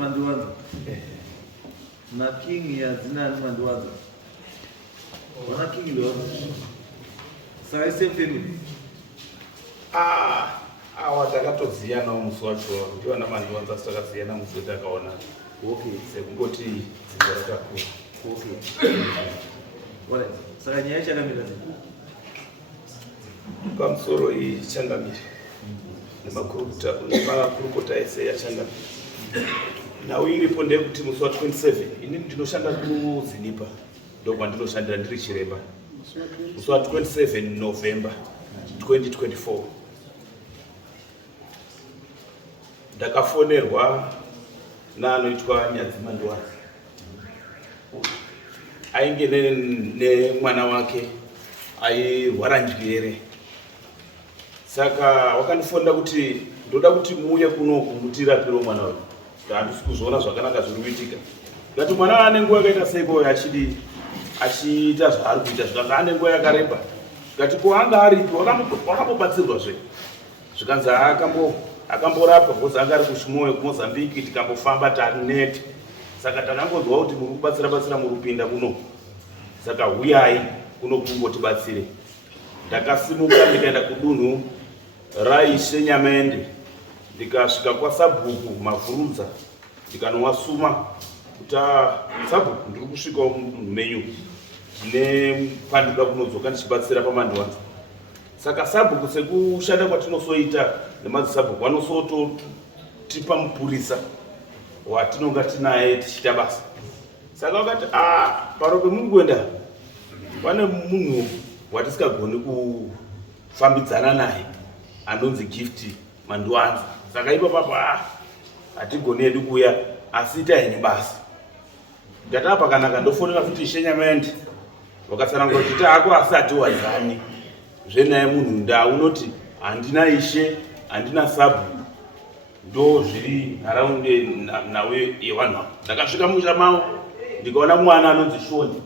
mandiwanza na king ya zina mandiwanza wana king leo sai same family awa takatoziyana musi wacho ndiwa na mandiwanza takaziyana musi takaona okay sekungoti dzimba rakakura okay wala saka nyaya chakamira pamusoro ichangamire nemakurukota ese yachangamire nhau iripo ndeyekuti musi wa27 ini ndinoshanda kuzinipa ndokwandinoshandira ndiri chiremba musi wa27 November 2024 ndakafonerwa naanoitwa Nyadzimandiwanza ainge nemwana wake airwara njere. Saka wakandifonera kuti ndoda kuti muuye kuno kumutirapira mwana wacho. Handisi kuzoona zvakanaka zviri kuitika. Ngati mwana ane nguva yakaita seiko achiita zvaari kuita zvikanzi ane nguva yakareba. Ngati kuanga aripi wakambobatsirwa zve. Zvikanzi akamborapwa because anga ari kuShimoyo kuMozambique tikambofamba tarineti. Saka takangonzwa kuti muri kubatsira murupinda kuno. Saka huyai kuno kungotibatsire. Ndakasimuka ndikaenda kudunhu raIshe Nyamende. Ndikasvika kwaSabhuku Mavhurudza ndikanowasuma kuti Sabhuku ndiri kusvikawo mudunhu menyu pandinoda kunodzoka ndichibatsira pamandiwanza. Saka Sabhuku sekushanda kwatinosoita nemadzisabhuku vanosototipa mupurisa watinonga tinaye tichita basa. Saka vakati paro pemuri kuenda pane munhu watisingagoni kufambidzana naye anonzi Gift Mandiwanza. Saka ipo papo hatigoni hedu kuuya asi itai henyu basa. Ndati pakanaka ndofonera futi Ishe Nyamende vakatsanangura kuti ako asi hatiwadzani zvenaye munhu ndaunoti handina Ishe handina Sabhuku ndo zviri nharaunda nawe yevanhu ava. Ndakasvika musha mavo ndikaona mwana anonzi Shoni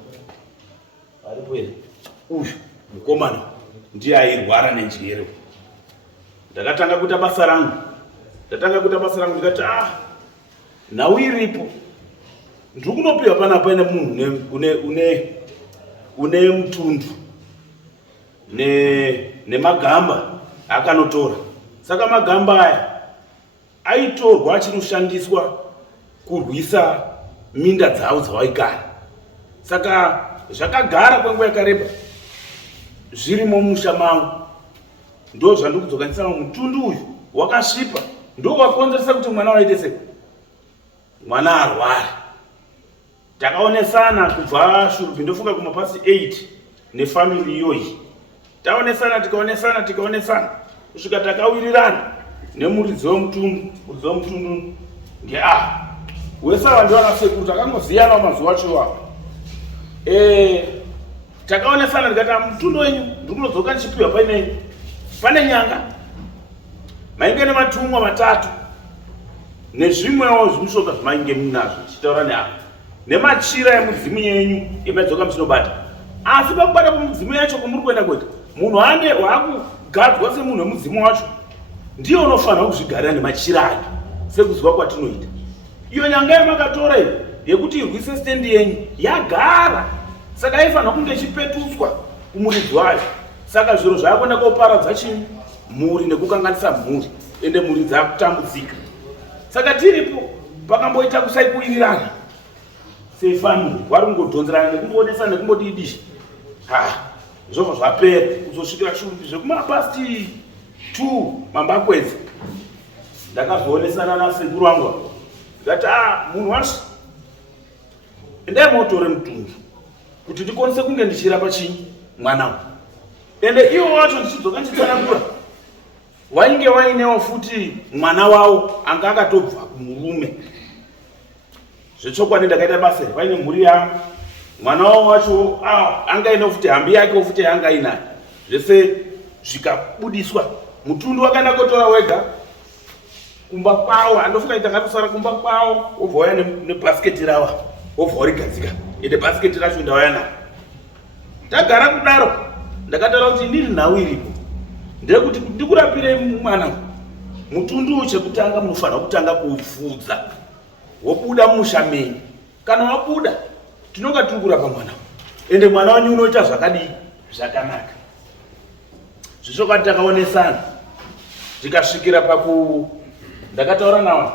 aripo here uyu mukomana ndiye airwara nenjere. Ndakatanga kuita basa rangu ndikati nhau iripo ndiri kunopiwa panapa ine munhu une mutundu nemagamba akanotora. Saka magamba aya aitorwa achinoshandiswa kurwisa minda dzavo dzawaigara. Saka zvakagara kwenguva yakareba zvirimo mumusha mavo. Ndo zvandiri kudzokanisa mutundu uyu wakasvipa ndo wakonzeresa kuti mwana waite sei mwana arware. Takaonesana kubva Shurupi ndofunga kumapasi 8 nefamily iyoyi. Tikaonesana kusvika takawirirana nemuridzi wemutundu nge wesava ndiwana sekuru takangoziyanawo mazuva acho apo. Takaonesana ndikati mutundu wenyu ndiri kunodzoka ndichipiwa pane nyanga mainge nematumwa 3 nezvimwewo zvimushonga zvimainge munazvo tichitaura neavo nemachira emudzimu yenyu yemaidzoka muchinobata. Asi pakubata kwemudzimu yacho kwamuri kuenda kweta munhu ane wakugadzwa semunhu wemudzimu wacho ndiye unofanira kuzvigarira nemachira ake sekuziva kwatinoita. Iyo nyanga yamakatora iyo yekuti irwise stendi yenyu yagara. Saka aifanira kunge ichipetutswa kumuridzi wayo. Saka zviro zvaakwenda koparadza chini mhuri nekukanganisa mhuri ende mhuri dzakutambudzika. Saka tiripo pakamboita kusaikuwirirana sefamily wari kungodhonzerana nekumboonesa nekumbodidisha zvobva zvapera kuzosvikira Shurupi zvekumapasti 2 mambakwedzi. Ndakazoonesana nasekuru wangu ndikati munhu wacho endai motore mutundu kuti ndikwanise kunge ndichirapa chinyi mwana uyu. Ende iwo wacho ndichidzoka ndichitsanangura wainge wainewo futi mwana wavo anga akatobva kumurume. Zvechokwadi ndakaita basa vaine mhuri yangu mwana wavo wacho anga ainewo futi hambi yake futi yanga inayo. Zvese zvikabudiswa mutundu wakaenda kotora wega kumba kwavo. Andofunga itakatosara kumba kwavo wobva waya nebhasiketi rava wobva warigadzika ende bhasiketi racho ndawaya naro. Tagara kudaro ndakataura kuti ndiri nhau iripo ndekuti ndikurapire mwana mutundu chekutanga munofanira kutanga kuufudza wobuda mushamenyi kana wabuda tinonga tiri kurapa mwana ende mwana wanyu unoita zvakadii zvakanaka. Zvisokati takaonesana tikasvikira ndakataura nawo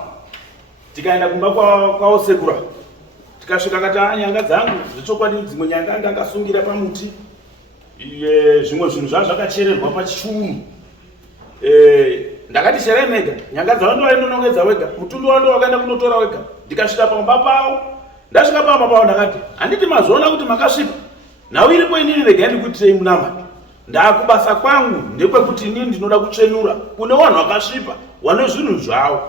tikaenda kumba kwaosekura tikasvika kati nyanga dzangu zvechokwadi dzimwe nyanga anga akasungira pamuti zvimwe zvinhu zvazvakachererwa pachiunu ndakati cherai mega nyanga dzavo ndovainonongedza wega mutundu wando wakaenda kunotora wega. Ndikasvika pamba pavo ndasvika pamba pavo ndakati handiti mazoona kuti makasvipa nhau iripo inini regai ndikuitirei munamata ndakubasa kwangu ndekwekuti inini ndinoda kutsvenura kune vanhu vakasvipa wane zvinhu zvavo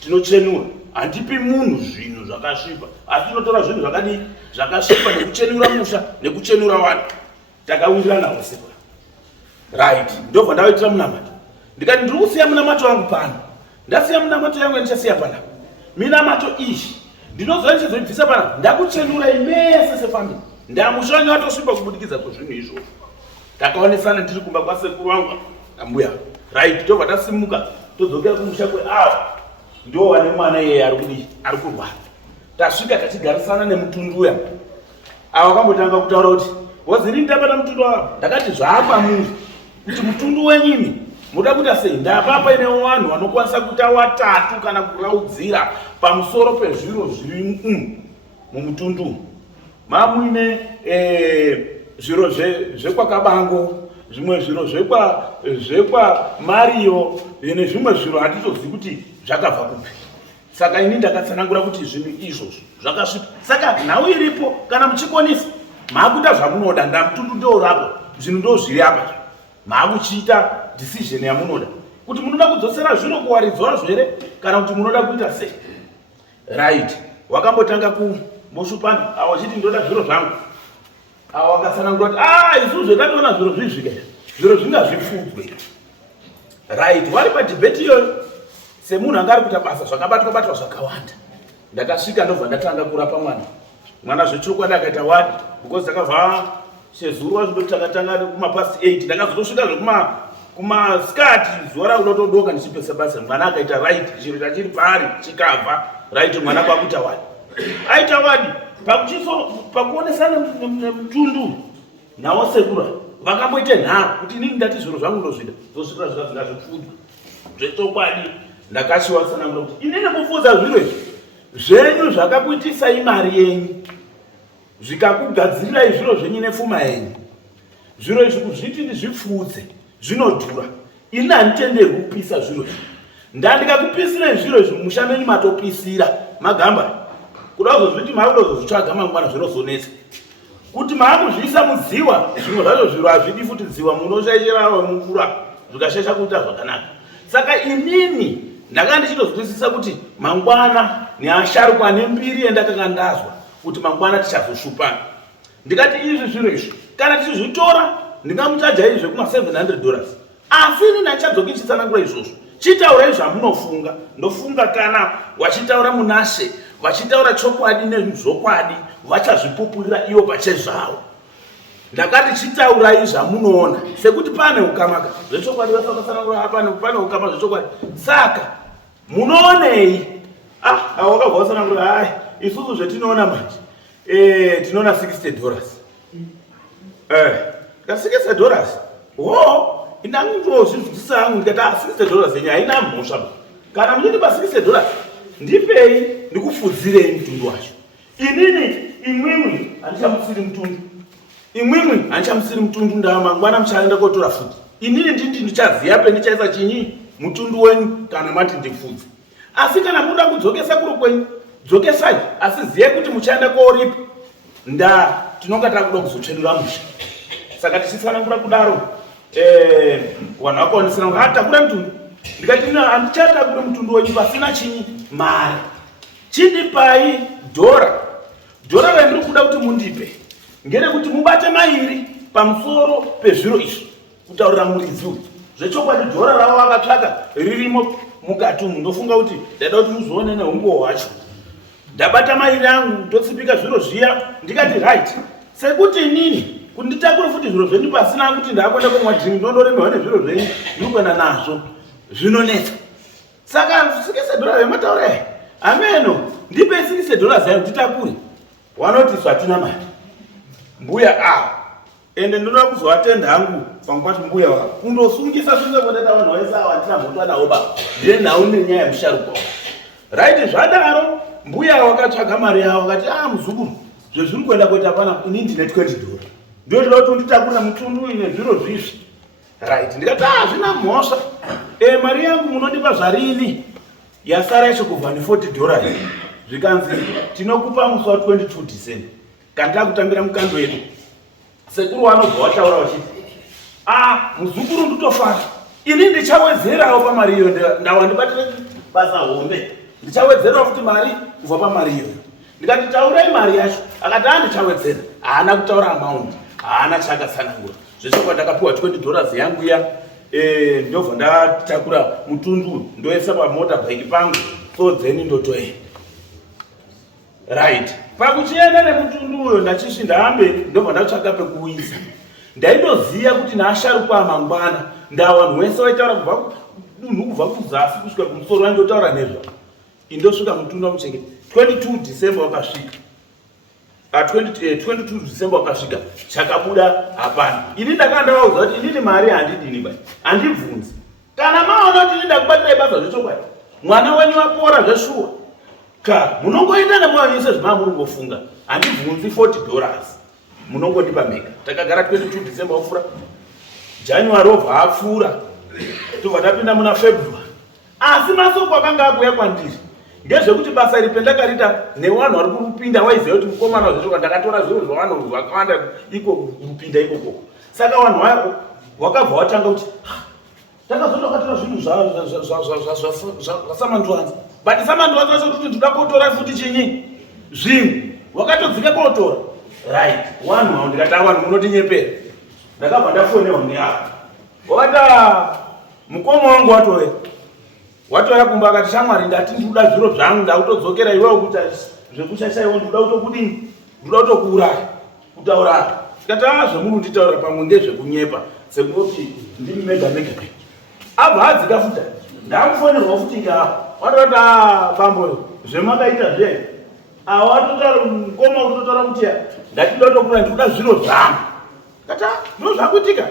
tinotsvenura handipi munhu zvinhu zvakasvipa asi tinotora zvinhu zvakadii zvakasvipa nekutsvenura musha nekutsvenura vanhu. Takawirirana wose right ndobva ndaitira munamata ndikati ndiri kusiya munamato wangu pano ndasiya munamato yangu ndichasiya pana minamato izvi ndinozoa ndichizoibvisa pana ndakutsvenurai mese sefamili ndamusha wanyu watosvipa kubudikidza kwezvinhu izvozvo. Takaonesana tiri kumba kwasekuru wangu ambuya right tobva tasimuka todzokera kumusha kweava ndo wane mwana iyeye ari kurwara. Tasvika tachigarisana nemutundu uya ava vakambotanga kutaura kuti wazini ndapata mutundu wavo ndakati zvaapa munhu kuti mutundu wenyimi muda kuita sei ndapapa ine vanhu vanokwanisa kuita watatu kana kuraudzira pamusoro pezviro zviri mumutundu mamuine zviro zvekwakabango zvimwe zviro zvekwa Mario nezvimwe zviro hatitozivi kuti zvakabva kupi. Saka ini ndakatsanangura kuti zvinhu izvozvo zvakasvipa. Saka nhau iripo kana muchikonisa maakuita zvamunoda ndamutundu ndorapo zvinhu ndozviri apa maakuchiita decision yamunoda kuti munoda kudzosera zvino kuwaridzwa zvere kana kuti munoda kuita sei. Right wakambotanga kumbosupana awachiti ndoda zviro zvangu awa wakatsanangura kuti isusu tatoona zviro zvizvika zviro zvingazvifudzwe. Right wari padebate iyoyo semunhu anga ari kuita basa zvakabatwa zvakawanda. Ndakasvika ndobva ndatanga kurapa mwana zvechokwadi akaita wadi because takabva sezuru zvino takatanga kumapasi 8 ndakazotosvika kumaskati zuva rakudotodoka ndichipesa basa mwana akaita right chiro chachiri paari chikabva right mwana kwakuita wadi aita wadi pakuonesana mutundu nawo sekura vakamboite nharo kuti inini ndati zviro zvangu ndozvida zosvika zvingazvipfudzwa zvechokwadi. Ndakashiwatsanangura kuti inini kufudza zviro izvi zvenyu zvakakuitisai mari yenyu zvikakugadzirirai zviro zvenyu nepfuma yenyu zviro izvi kuzviti ndizvipfudze zvinodhura ini handitenderwi kupisa zviro izvi ndandikakupisirai zviro izvi musha menyu matopisira magamba kuda kuzozviti maakudozozvitsvaga mangwana zvinozonetsa kuti maakuzviisa mudziwa zvimwe zvacho zviro hazvidi futi dziwa munoshaishirawo mukura zvikashaisha kuita zvakanaka. Saka inini ndakanga ndichitozwisisa kuti mangwana neasharukwa nembiri endakanga ndazwa kuti mangwana tichazoshupana. Ndikati izvi zviro izvi kana tichizvitora ndingamuchaja izvi kuma$700 asi ini ndichadzoka ndichitsanangura izvozvo chitaurai zvamunofunga. Ndofunga kana wachitaura munashe vachitaura chokwadi nezvokwadi vachazvipupurira ivo pachezvavo. Ndakati chitaurai zvamunoona sekuti pane ukamaka zvechokwadi vasakatsanangura pane ukama zvechokwadi saka munoonei wakabva wasanangura hai isusu zvetinoona manje tinoona $60 $60 indangutozvizvisa hangu ndikati $60 yenyu haina mhosva kana muchitipa $60 ndipei ndikufudzirei mutundu wacho. Inini imwimwi handichamusiri mutundu imwimwi handichamusiri mutundu ndamangwana muchaenda kotora futi inini ndindi ndichaziva pendichaisa chinyi mutundu wenyu kana mati ndifudze. Asi kana muda kudzokesa kuri kwenyu dzokesai asi ziye kuti muchaenda kooripa tinonga takuda kuzotsvenura musha. Saka tichitsanangura kudaro vanhu vakaonesana kuti hatakura mutundu ndikati handichatakura mutundu wenyu pasina chinyi mari chindipai dhora rendiri kuda kuti mundipe ngerekuti mubate mairi pamusoro pezviro izvi kutaurira muridzi uyu zvechokwadi dhora ravo vakatsvaka ririmo mukati umu. Ndofunga kuti ndaida kuti muzoone neumbo hwacho ndabata mairi angu totsipika zviro zviya ndikati right sekuti inini kuti nditakure futi zviro zvenyu pasina kuti ndakwenda kumwadhimi ndondoremewa nezviro zvenyu ndiri kuenda nazvo zvinonetsa. Saka $60 vemataura ameno ndipe $60 yangu titakure. Wanoti swatina mari. Mbuya ende ndoda kuzoatenda hangu pangwati mbuya wa kundosungisa kwenda vanhu vese ava hatina mhotwa nawo baba. Ndiye nhau nenyaya yemusharukwa. Right, zvadaro mbuya wakatsvaga mari yavo akati muzukuru zvezviri kuenda kuita pana ini ndine $20. Ndio zvinoda kuti nditakura mutundu ine zviro zvizvi. Right, ndikati zvina mhosva. Mari yangu munondipa zvarini? Yasara yacho kubva $40. Zvikanzi tinokupa musi wa 22 December. Kanda kutambira mukando wedu. Sekuru wanobva wataura wachiti muzukuru nditofara. Ini ndichawedzerawo pamari iyo ndawa ndibatire basa hombe. Ndichawedzerawo futi mari kubva pamari iyo. Ndikati taurai mari yacho. Akati ndichawedzera. Haana kutaura amount. Haana chakatsanangura. Zvese kwa ndakapiwa $20 yangu ya ndobva ndatakura mutundu ndoisa pamota bike pangu so then ndotoenda. Right. Pakuchienda nemutundu uyo ndachisvinda hambe ndobva ndatsvaka pekuisa. Ndaitoziya kuti naasharukwa amangwana ndawanhu wese waitaura kubva dunhu kubva kuzasi kusvika kumusoro vandotaura nezva. Indosvika mutundu wamuchengeta 22 December wakasvika. 22 December wakasvika chakabuda hapana. Ini ndakandavauza kuti inini mari handidini bai. Handibvunzi. Kana maona kuti ndinda kubatirai basa zvechokwadi. Mwana wenyu wapora zveshuwa. Munongoita nemwanyise zvimamurungofunga. Handibvunzi $40. Munongondipa mega. Takagara 22 December wafura. January obva apfuura. Tobva tapinda muna February. Asi masoko akanga akuya kwandiri. Ngezvekuti basa iri pendakarita nevanhu vari kurupinda waiziva kuti mukomana wazveshoka ndakatora zviro zvavanhu vakawanda iko kurupinda ikoko. Saka vanhu vako wakabva watanga kuti takazotokatora zvinhu zvasamandwanza. But samandwanza acho kuti ndoda kotora futi chinyi zvimwe wakatodzika kotora. Right. Vanhu ndikati vanhu munotinyepera. Ndakabva ndafonewa neapo. Wakati mukoma wangu watoya kumba akati shamwari ndati ndoda zviro zvangu ndakutodzokera iwewe kuti zvekushashaiwa ndoda kutokudini ndoda kutokuuraya kutaura tikati zvemurunditaura pamwe ndezvekunyepa sekuti ndimi mega abva adzika futa ndakufonerwa futi ngapo watoti bambo zvemakaita zvei watotaura mukoma utotaura kuti ndati ndoda kutokura ndoda zviro zvangu kati ndo zvakuitika.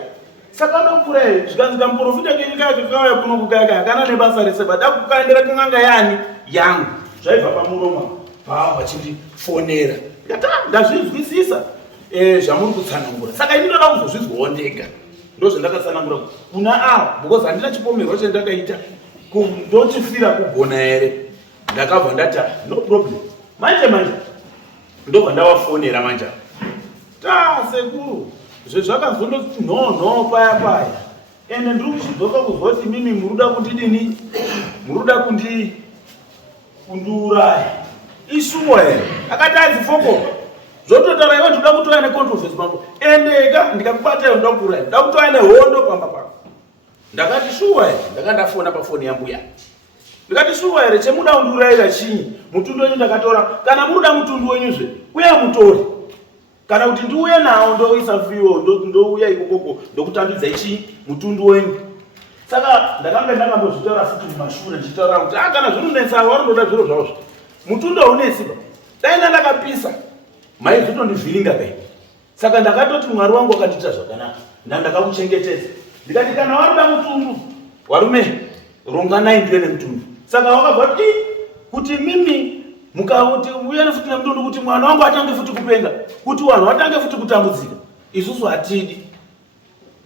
Saka ndokura zvikanzika muprofita kenyika yake kauya kuno kukaya akana nebasa rese bada kukaendera kunganga yani yangu zvaibva pamuromo pavo vachindifonera ndikati ndazvinzwisisa zvamuri kutsanangura. Saka ini ndoda kuzozvizwawo ndega ndozvendakatsanangura kuna avo because handina chipomerwa chendakaita ndochifira kugona here. Ndakabva ndati no problem. Manje ndobva ndavafonera manje sekuru zvezvakazondoti no paya ende ndiri kuchidzoka kuzwa kuti mimi muruda kundidini muruda kundiuraya isuwa here. Akati adzifoko zvototaura iwe ndoda kutoya necontroversy pangu endeka ndikakubatayo ndoda kuuraya ndoda kutoya nehondo pamba pangu. Ndakati shuwa here. Ndakandafona pafoni yambuya ndikati shuwa here chemuda kundiurayira chinyi mutundu wenyu ndakatora kana muruda mutundu wenyuzve uya mutori kana kuti ndiuye nawo ndoisa fiwo ndouya ikokoko ndokutambidza ichi mutundu wenyu. Saka ndakanga ndakambozvitaura futi mumashure ndichitaura kuti kana zvinonetsa varindoda zviro zvavo mutundu haunesiba dai ndakapisa maizvitondivhiringa kai. Saka ndakatoti mwari wangu akandita zvakanaka ndandakamuchengetedza ndikati kana waruda mutundu warume ronganai ndiwe nemutundu. Saka wakabva kuti mimi mukauti uyane futi nemutundu kuti mwana wangu atange futi kupenga kuti vanhu vatange futi kutambudzika isusu hatidi.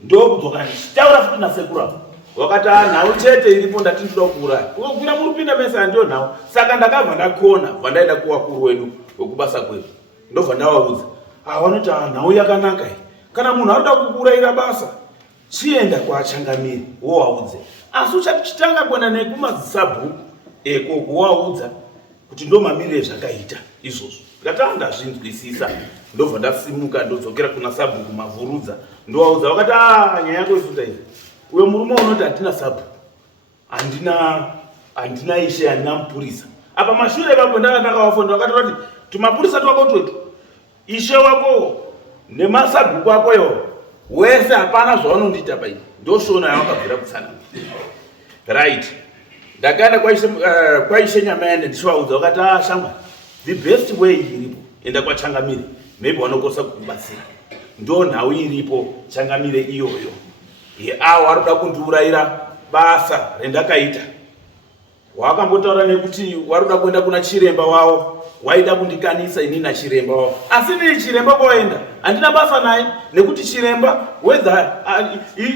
Ndokudzoka ndichitaura futi nasekuru wakati nhau chete iripo ndati ndoda kuuraya ukakwira murupinda mese handiyo nhau. Saka ndakabva ndakona vandaida kuvakuru wedu wekubasa kwedu ndobva ndavaudza vanoti nhau yakanaka iyi kana munhu anoda kukuurayira basa chienda kuachangamiri wowaudze asi uchachitanga kuenda nekumadzisabhuku kuwaudza kuti ndomamirire zvakaita izvozvo. Ndikati ndazvinzwisisa ndobva ndasimuka ndodzokera kuna sabhuku mavhurudza ndowaudza wakati nyaya yako isuta izi uyo murume unoti handina sabhuku handina ishe handina mupurisa apa mashure ipapo ndakavafona vakatora kuti tumapurisa twako twetu ishe wako nemasabhuku ako iwo wese hapana zvaunondiita paii ndoshoona yawakabvira kutsanana. Right. ndakaenda kwaishe Nyamene ndichivaudza vakati shamwari the best way iripo enda kwaChangamire maybe wanokosa kukubatsira ndo nhau iripo Changamire iyoyo vari kuda kundiurayira basa rendakaita wakambotaura nekuti vari kuda kuenda kuna chiremba wavo waida kundikanisa inini nachiremba wavo asi ndiri chiremba kwaenda handina basa naye nekuti chiremba whether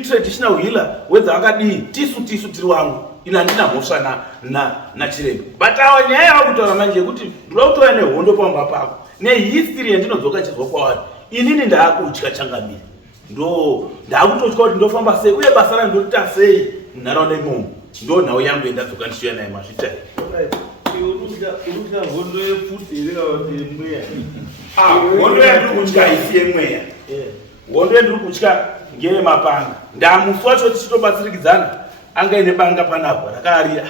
traditional healer whether akadii tisu tiri wangu ina handina mhosva nachiremba but awa nyaya yakutaura manje yekuti ndoda kutova nehondo pamba pako nehistory yandinodzoka chizwa kwavari inini ndaakutya Changamire ndakutotya kuti ndofamba sei uye basa randoita sei munharaunda imomo ndo nhau yangu yendadzoka ndichiuya naye mazvitaii hondo yepfuti iri kuti mweya hondo yandiri kutya haisi yemweya hondo yandiri kutya ngeyemapanga ndamusi wacho tichitobatsirikidzana anga ine banga panapo rakaarira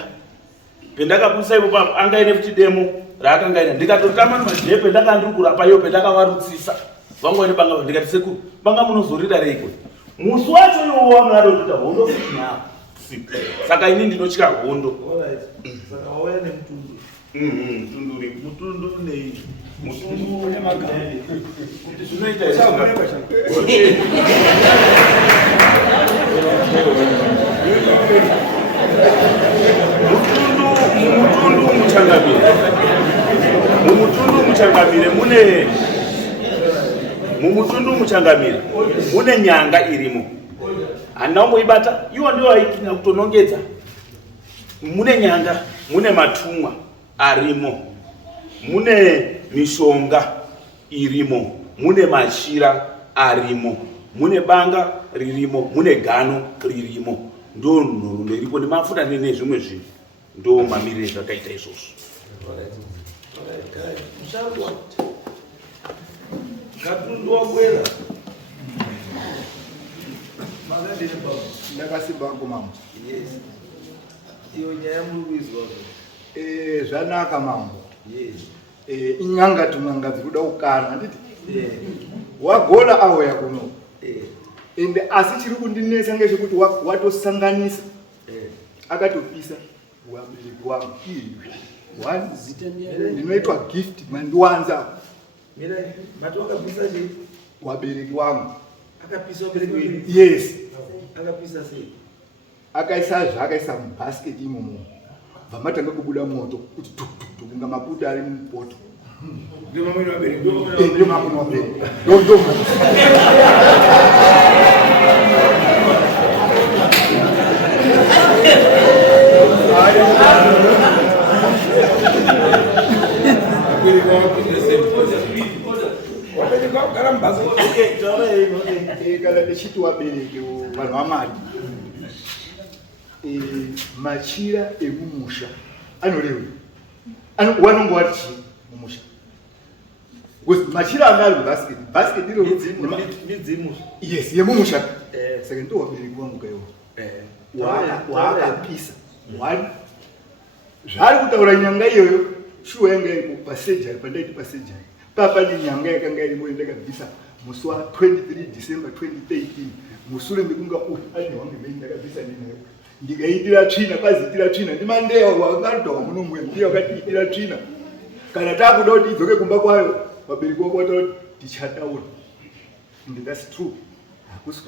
pendakabudisa ipo papo anga ine futi demo raakanga ine ndikatotama majepe ndakandiri kurapa iyo pendakavarutsisa vangu ine banga ndikati sekuru banga munozorida reiko musi wacho iwo wanga adokuita hondo futi nao saka ini ndinotya hondo saka wauya nemutundu mutundu nei mutundu nemagari kuti zvinoita mumutundu muChangamire mune nyanga irimo handina kumboibata iwo ndio aitina kutonongedza mune nyanga mune matumwa arimo mune mishonga irimo mune machira arimo mune banga ririmo mune gano ririmo ndo nhoroondo iripo nemafuta nezvimwe zvinhu ndo mamirire zvakaita izvozvo katundu wabwera makadini baba ndakasimba hangu mambo yes iyo nyaya muri kuizwa zvanaka mambo yes inyanga tunanga dzikuda kukana handiti wagona auya kuno ende asi chiri kundinesa ngezvekuti watosanganisa akatopisa wabereki wangu ndinoitwa gift mandiwanza mira matoka pisa je wabereki wangu akapisa wabereki yes akapisa sei akaisa zvakaisa mubasket imomo vamatanga kubuda moto kuti tukunga maputa ari mupoto ndio mamwe wabereki ndio mamwe wabereki kana tichiti wabereki vanhu vamari machira emumusha anorewe wanongo wati chii mumusha machira anga ari mubasket iro midzimu yes yemumusha saka ndo wabereki wangu kaiwo waakapisa one zvari kutaura nyanga iyoyo shuwa yanga iripo pasejari pandaiti pasejari papa nenyanga yakanga irimo ndakabvisa musi wa 23 December 2013 mushure mekunga ane wangu mei ndakabvisa ninayo ndikaitira tsvina kwaziitira tsvina ndimandewa wangarudawa munomwe ndiye wakatiitira tsvina kana takuda kuti idzoke kumba kwayo vabereki vako vataura kuti tichataura and that's true hakusi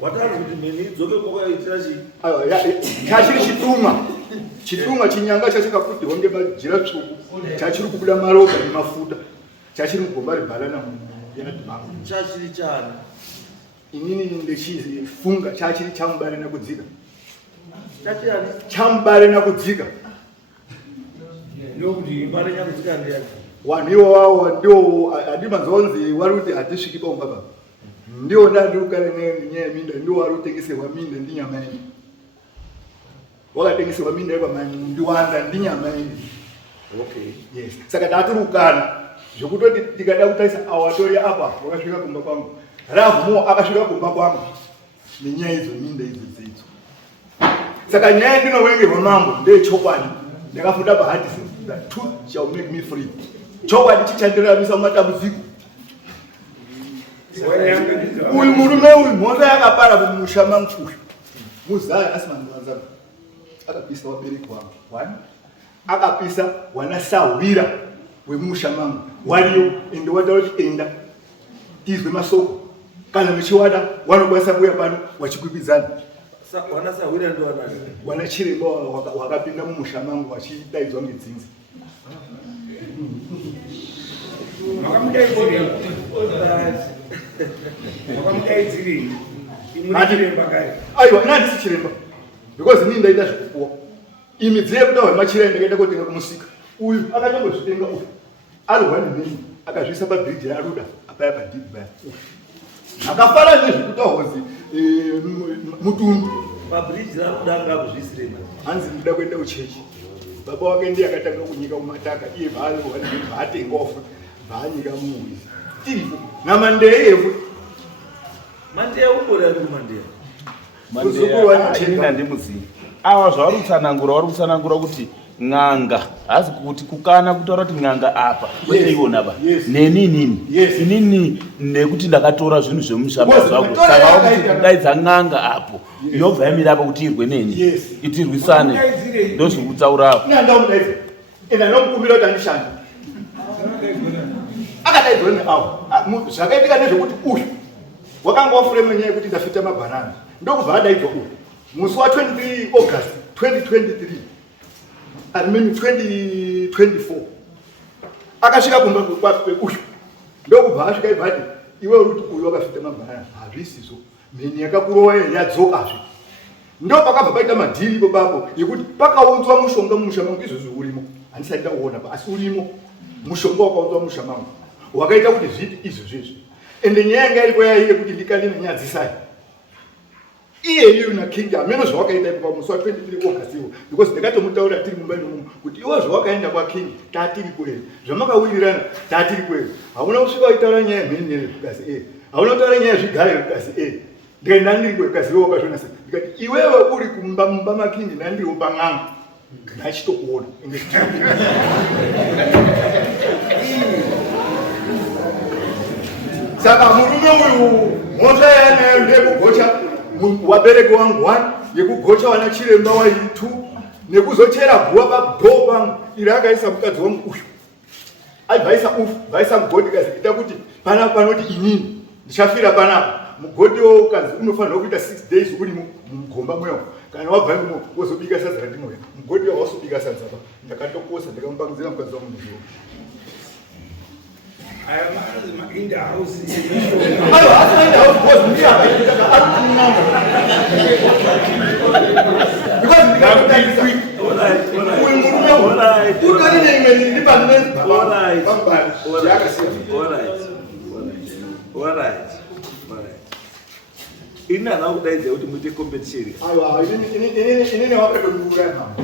watauri kuti mheni idzoke kwakaitira chii chachiri chitumwa chinyanga chachikafutirwa ngemajira tsvuku chachiri kubuda maropa nemafuta chachiri mugomba ribhalana muyadhimangu chachiri chana inini ndechifunga chachiri chamubare nakudzika chachirani chamubare nakudzika ndokuti mbare nyakudzika ndiyani wanhu iwowawo ndio hadimanzonzi wari kuti hatisviki paumba baba ndio ndandirukare nenyaya yeminda ndio wari kutengeserwa minda ndinyama yenyu wakatengeserwa minda yekwamani ndiwanda ndinyama yenyu okay yes saka taturukana zvekutoti tikada kutarisa awatori apa wakasvika kumba kwangu ravhumo akasvika kumba kwangu nenyaya idzo minda idzo dzeidzo saka nyaya ndinowengerwa mambo ndeyechokwadi ndakafunda pahadisi the truth shall make me free chokwadi chichandiraramisa mumatambudziko uyu murume uyu mhonzo yakapara mumusha mangu uyu muzaya asi mandiwanzana akapisa wabereki wangu 1 akapisa wanasawira wemusha mangu waliyo ende wadawati enda izwe masoko kana muchiwada wanokwanisa kuya pano wachikwikwizana wanasawira ndo wanani wanachiremba wakapinda mumusha mangu wachidaidzwa ngedzinzi aiwa inandisi chiremba because inini ndaita zvekupuwa imi dziye kuda hwemachiremba ndakaenda kotenga kumusika uyu akatongozvitenga uyu ari 1 million akazvisa pabhiriji yaruda apaya padhibi baya akafanana nezvekuta hozi mutundu pabhiriji raruda ngakuzvisirema hanzi ndida kuenda kuchechi baba wake ndiye akatanga kunyika kumataka iye vaatenga ofu vaanyika muwizi tiripo namandeye efu mandeya umbori kumandeya mandeya ndimuzivi awa zvavari kutsanangura kuti n'anga hazi kuti kukana kutaura kuti n'anga apa kwete iwona ba inini nekuti ndakatora zvinhu zvemushamba zvangu saka wakuti kudaidza n'anga apo inobva yamira apa kuti irwe neni itirwisane ndozviri kutaurawo inandamudaidza enda nomukumbira kuti andishanda akadaidzwa neawo zvakaitika nezvekuti uyu wakanga wafurema nyaya yekuti ndafita mabhanana ndokubva adaidzwa uyu musi wa 23 August 2023 arimemi 2024 akasvika kumba kweuyu ndokubva asvika ibhati iwe uri kuti uyu wakafita mabhanana hazvisizo mheni yakakurova yadzokazve ndopakabva paita madhiri ipo papo yekuti pakaunzwa mushonga mumusha mangu izvozvo urimo handisati ndakuona pa asi urimo mushonga wakaunzwa mumusha mangu wakaita kuti zviti izvozvezvo ende nyaya yanga iripo yaiye kuti ndikanine nyadzisai iye iyu naking hameno zvawakaita ipo pamusi wa 23 August iwo because ndakatomutaurira tiri mumba inomumu kuti iwo zvawakaenda kwaking tatiri kweri zvamakawirirana tatiri kweri hauna kusvika waitaura nyaya yemheni nere kukazi hauna kutaura nyaya yezvigare kukazi ndikaenda ndiri kwekazi iwe wakazvona sei ndikati iwewe uri kumba making nandiriwo pang'anga ndachitokuona saka murume uyu mhosva yanayo ndeyekugocha wabereki wangu 1 yekugocha wana chiremba wairi 2 nekuzochera guwa pabdoo pangu iri akaisa mukadzi wangu uyu aibvaisa vaisa mugodi kazi ita kuti panapa panoti inini ndichafira panapa mugodi wokazi unofanirwa kuita 6 days uri mugomba mwewo kana wabva imo wozobika sadza randinoya mugodi wawasobika sadza pa ndakatokosa ndikamupangidzira mukadzi wangu ndizvo in the house. Ina na kudaidza kuti muite competition. Aiwa, inini wakatomuuraya mama.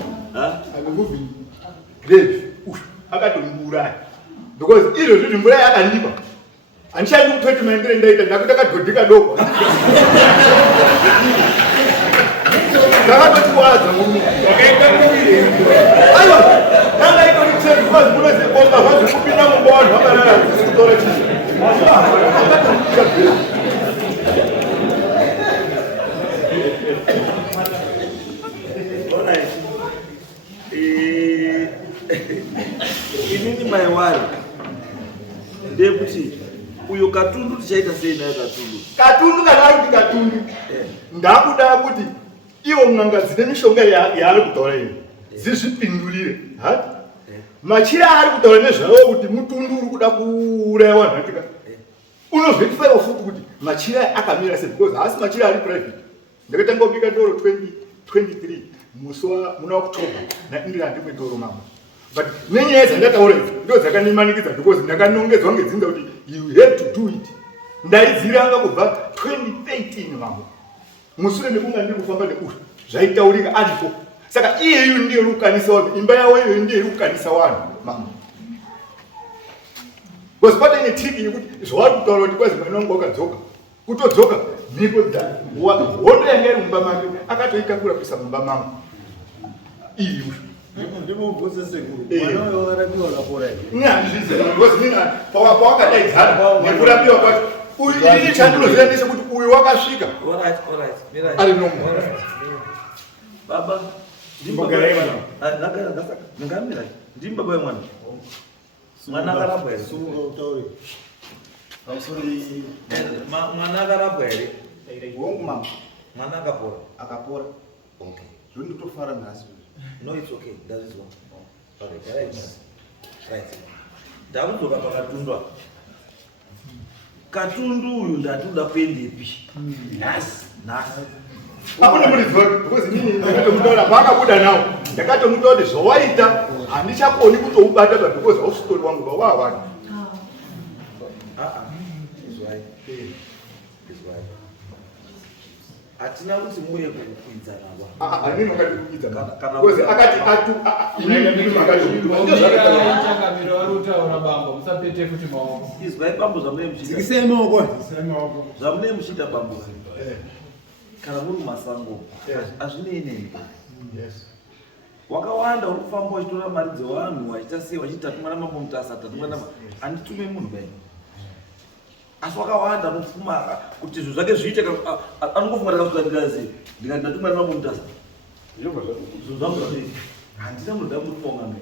Moving grave. Akatomuuraya. Because ilo zviti mvura yakandipa. Andichadi kutoti maendere ndaita ndakuita kadhodhika doko. Ndakatotiwadza munhu. Wakaita muviri. Aiwa, nanga itori cheri because munozi komba zvazi kupinda mumba wanhu vakarara kutora chinhu. Inini maiwari ndekuti uyo katundu tichaita sei nayo katundu kana ari kuti katundu ndakuda kuti iwo n'anga dzine mishonga yaari kutaura ino dzizvipindurire machira ari kutaura nezvavo kuti mutundu uri kuda kuuraya vanhu atika unozvetifaira futi kuti machira akamira sei because haasi machira ari private ndakatanga kubika doro 2023 musi muna October naindiri handimwe doro mama but nenyaya dzandataura idzi ndo dzakanimanikidza because ndakanongedzwa ngedzinza kuti you have to do it ndaidziranga kubva 2013 mambo mushure mekunga ndiri kufamba neuyu zvaitaurika aripo saka iyeyu ndiye rukanisa wanhu imba yawo iyoyo ndiye rukanisa wanhu mambo because pata ine triki yekuti zvawari kutaura kuti kwazi mwana wangu wakadzoka kutodzoka mhiko hondo yanga iri mumba make akatoitakura kuisa mumba mangu iyu ndimubvunze sekuru mwana wayo warapiwa kapora here pawakadaidzana nekurapiwa kwacho uyu ini chandinoziva ndechekuti uyu wakasvika ari nomwe baba Ndimba boy mwana. Mwana akarapwa ere. Sunga utauri. Ausori Mwana akarapwa ere. wongu mama Mwana akapora. akapora. Okay. Zvino tofara nhasi. No, it's okay. That is one. Okay, right. Right. Ndakuzoka pakatundwa. Katundu uyu ndatuda kuendepi. Nhasi. Hakuna mulizwa because nini ndakatomutaura pakabuda nawo. Ndakatomutaura kuti zvawaita handichakoni kutoubata because hausitori wangu wawawana. Is right. Is right. Atina kuti muye kukwidza nabo. Ani makati kukwidza. Kana Because akati atu ini makati kukwidza. Chakamira warutaura bamba musapete futi maoko. Is right bambo zamune muchita. Zikisema uko. Zamune muchita bambo. Kana muri masango. Azvinei. Yes. Wakawanda uri kufamba wachitora mari dzevanhu wachitasiya wachita tumwana mambo mutasata tumwana anditume munhu bai. Asi wakawanda anofuma kuti zvinhu zvake zviite anofunga ndakasvika ndikati ndatumwana mambo mutasata. Zvinhu zvangu zvakadii. Handina munhu ndamutuma ungamai.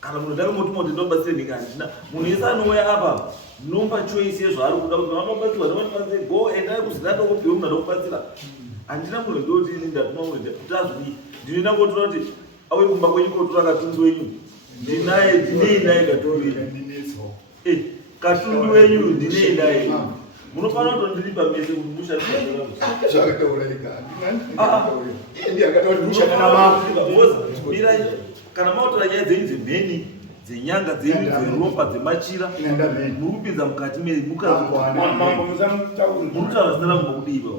Kana munhu ndakamutuma kuti ndobatsire nhika handina. Munhu yese anouya apa nomba choice yezvaari kuda kuti vanobatsirwa nevanobatsira go endai kuzidata kopiwo munhu anokubatsira. Handina munhu ndoti ini ndatuma munhu kuti azvii. Ndinoenda kotora kuti auye kumba kwenyu kotora katundu wenyu. Ndinei naye katundu wenyu. Katundu wenyu ndinei naye. Munofanira kutondiripa mese kuti mushandise zvakanaka. Zvakataurika. Ndiye akataura mushanda namama. Mirai kana mautora nyaya dzenyu dzemheni dzenyanga dzenyu dzeropa dzemachira murupinza mukati memukazi Mambo muzamutauri. murutaura zina rangu mukudiva.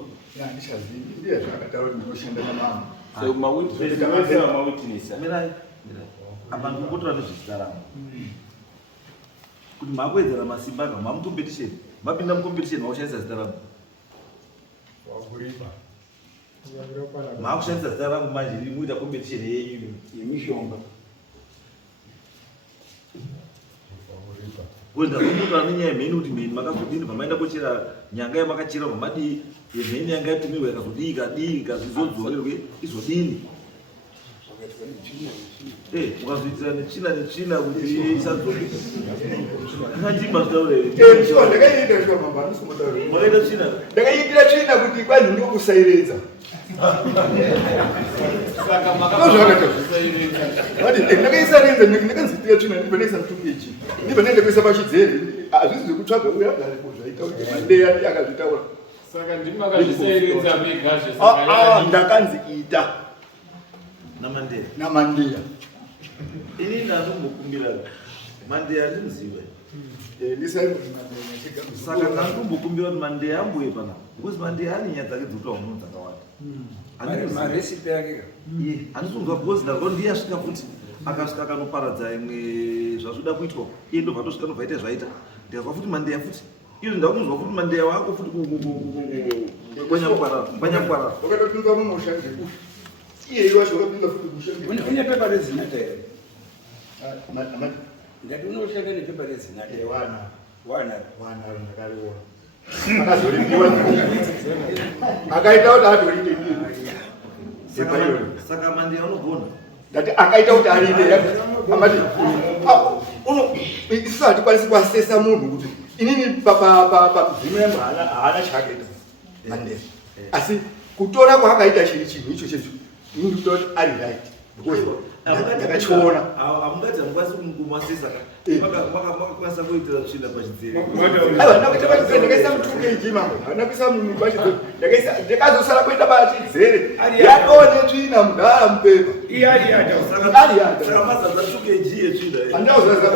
Ndichazivi. Ndiye zvakataura mushanda namama. So mawitness. Mirai apa ndikupotora nezvezita rangu kuti makuwedzera masimba aka mamucompetition mapinda mucompetition makushandisa zita rangu makushandisa zita rangu manje riri muita competition yenyu Yemishonga. kuenda kumutora nenyaya yemheni kuti mheni makazodini pamaenda kochera nyanga yamakachera pamadii yemheni yanga yatumirwa yakazodii ikadii ikazizodzorerwe izodini mukazoitira netsvina kuti isadzoke andima zvitaurere Ndakaita zvika mamba andisomutaura. mwakaita tsvina Ndakaitira tsvina kuti kwanhu ndokusairedza. Saka makazvakataura. Vati ndakaisaredza ndakanzitira tsvina ndibva mutungechi. Ndibva ndaenda kuisa pachidzere. Hazvisi zvekutsvaga uya garipo zvaita kuti mandeya akazvitaura. saka ndimakazvisairidza megazve saka Ndakanzi ita namandeya namandeya. ini ndandombokumbira mandeya andinoziva saka ndandombokumbira kuti mandeya ambuye panapa because mandeya ane nyaya dzake dzekuta munhu dzakawanda Maresipi yake. handizonzwa because ndarwa ndiyasvika futi akasvika akanoparadza imwe zvazvoda kuitwa iye ndobva tosvika nobva ita zvaita ndikazwa futi mandeya futi izvi ndakunzwa futi mandeya wako futi kwanyakwarara Wakatopinzwa mumusha ngekuti iye wacho wakapinza futi musha. Une pepa rezinata here. Mati Ndati unoshanda nepepa rezinata. wana ndakaliona. Akazoripiwa akaita kuti atorite saka mandeya unogona ndati akaita kuti arinde amati isusu hatikwanisi kuasesa munhu kuti inini pamzimu yangu haana chaakaita mandeya asi kutora kwaakaita chiri chinhu icho checho ini ndikuta kuti ari right because ndakachiona. hamungati hamukwanisi kumasesa makakwanisa kuitira tsvina pachidzere aiwa ndakuita pachidzere ndakaisa mutungeji mambo haana kuisa munhu pachidzere ndakazosara kuita pachidzere yatone tsvina mudhara mupepa saka mazadza tukeji yetsvina andauzaza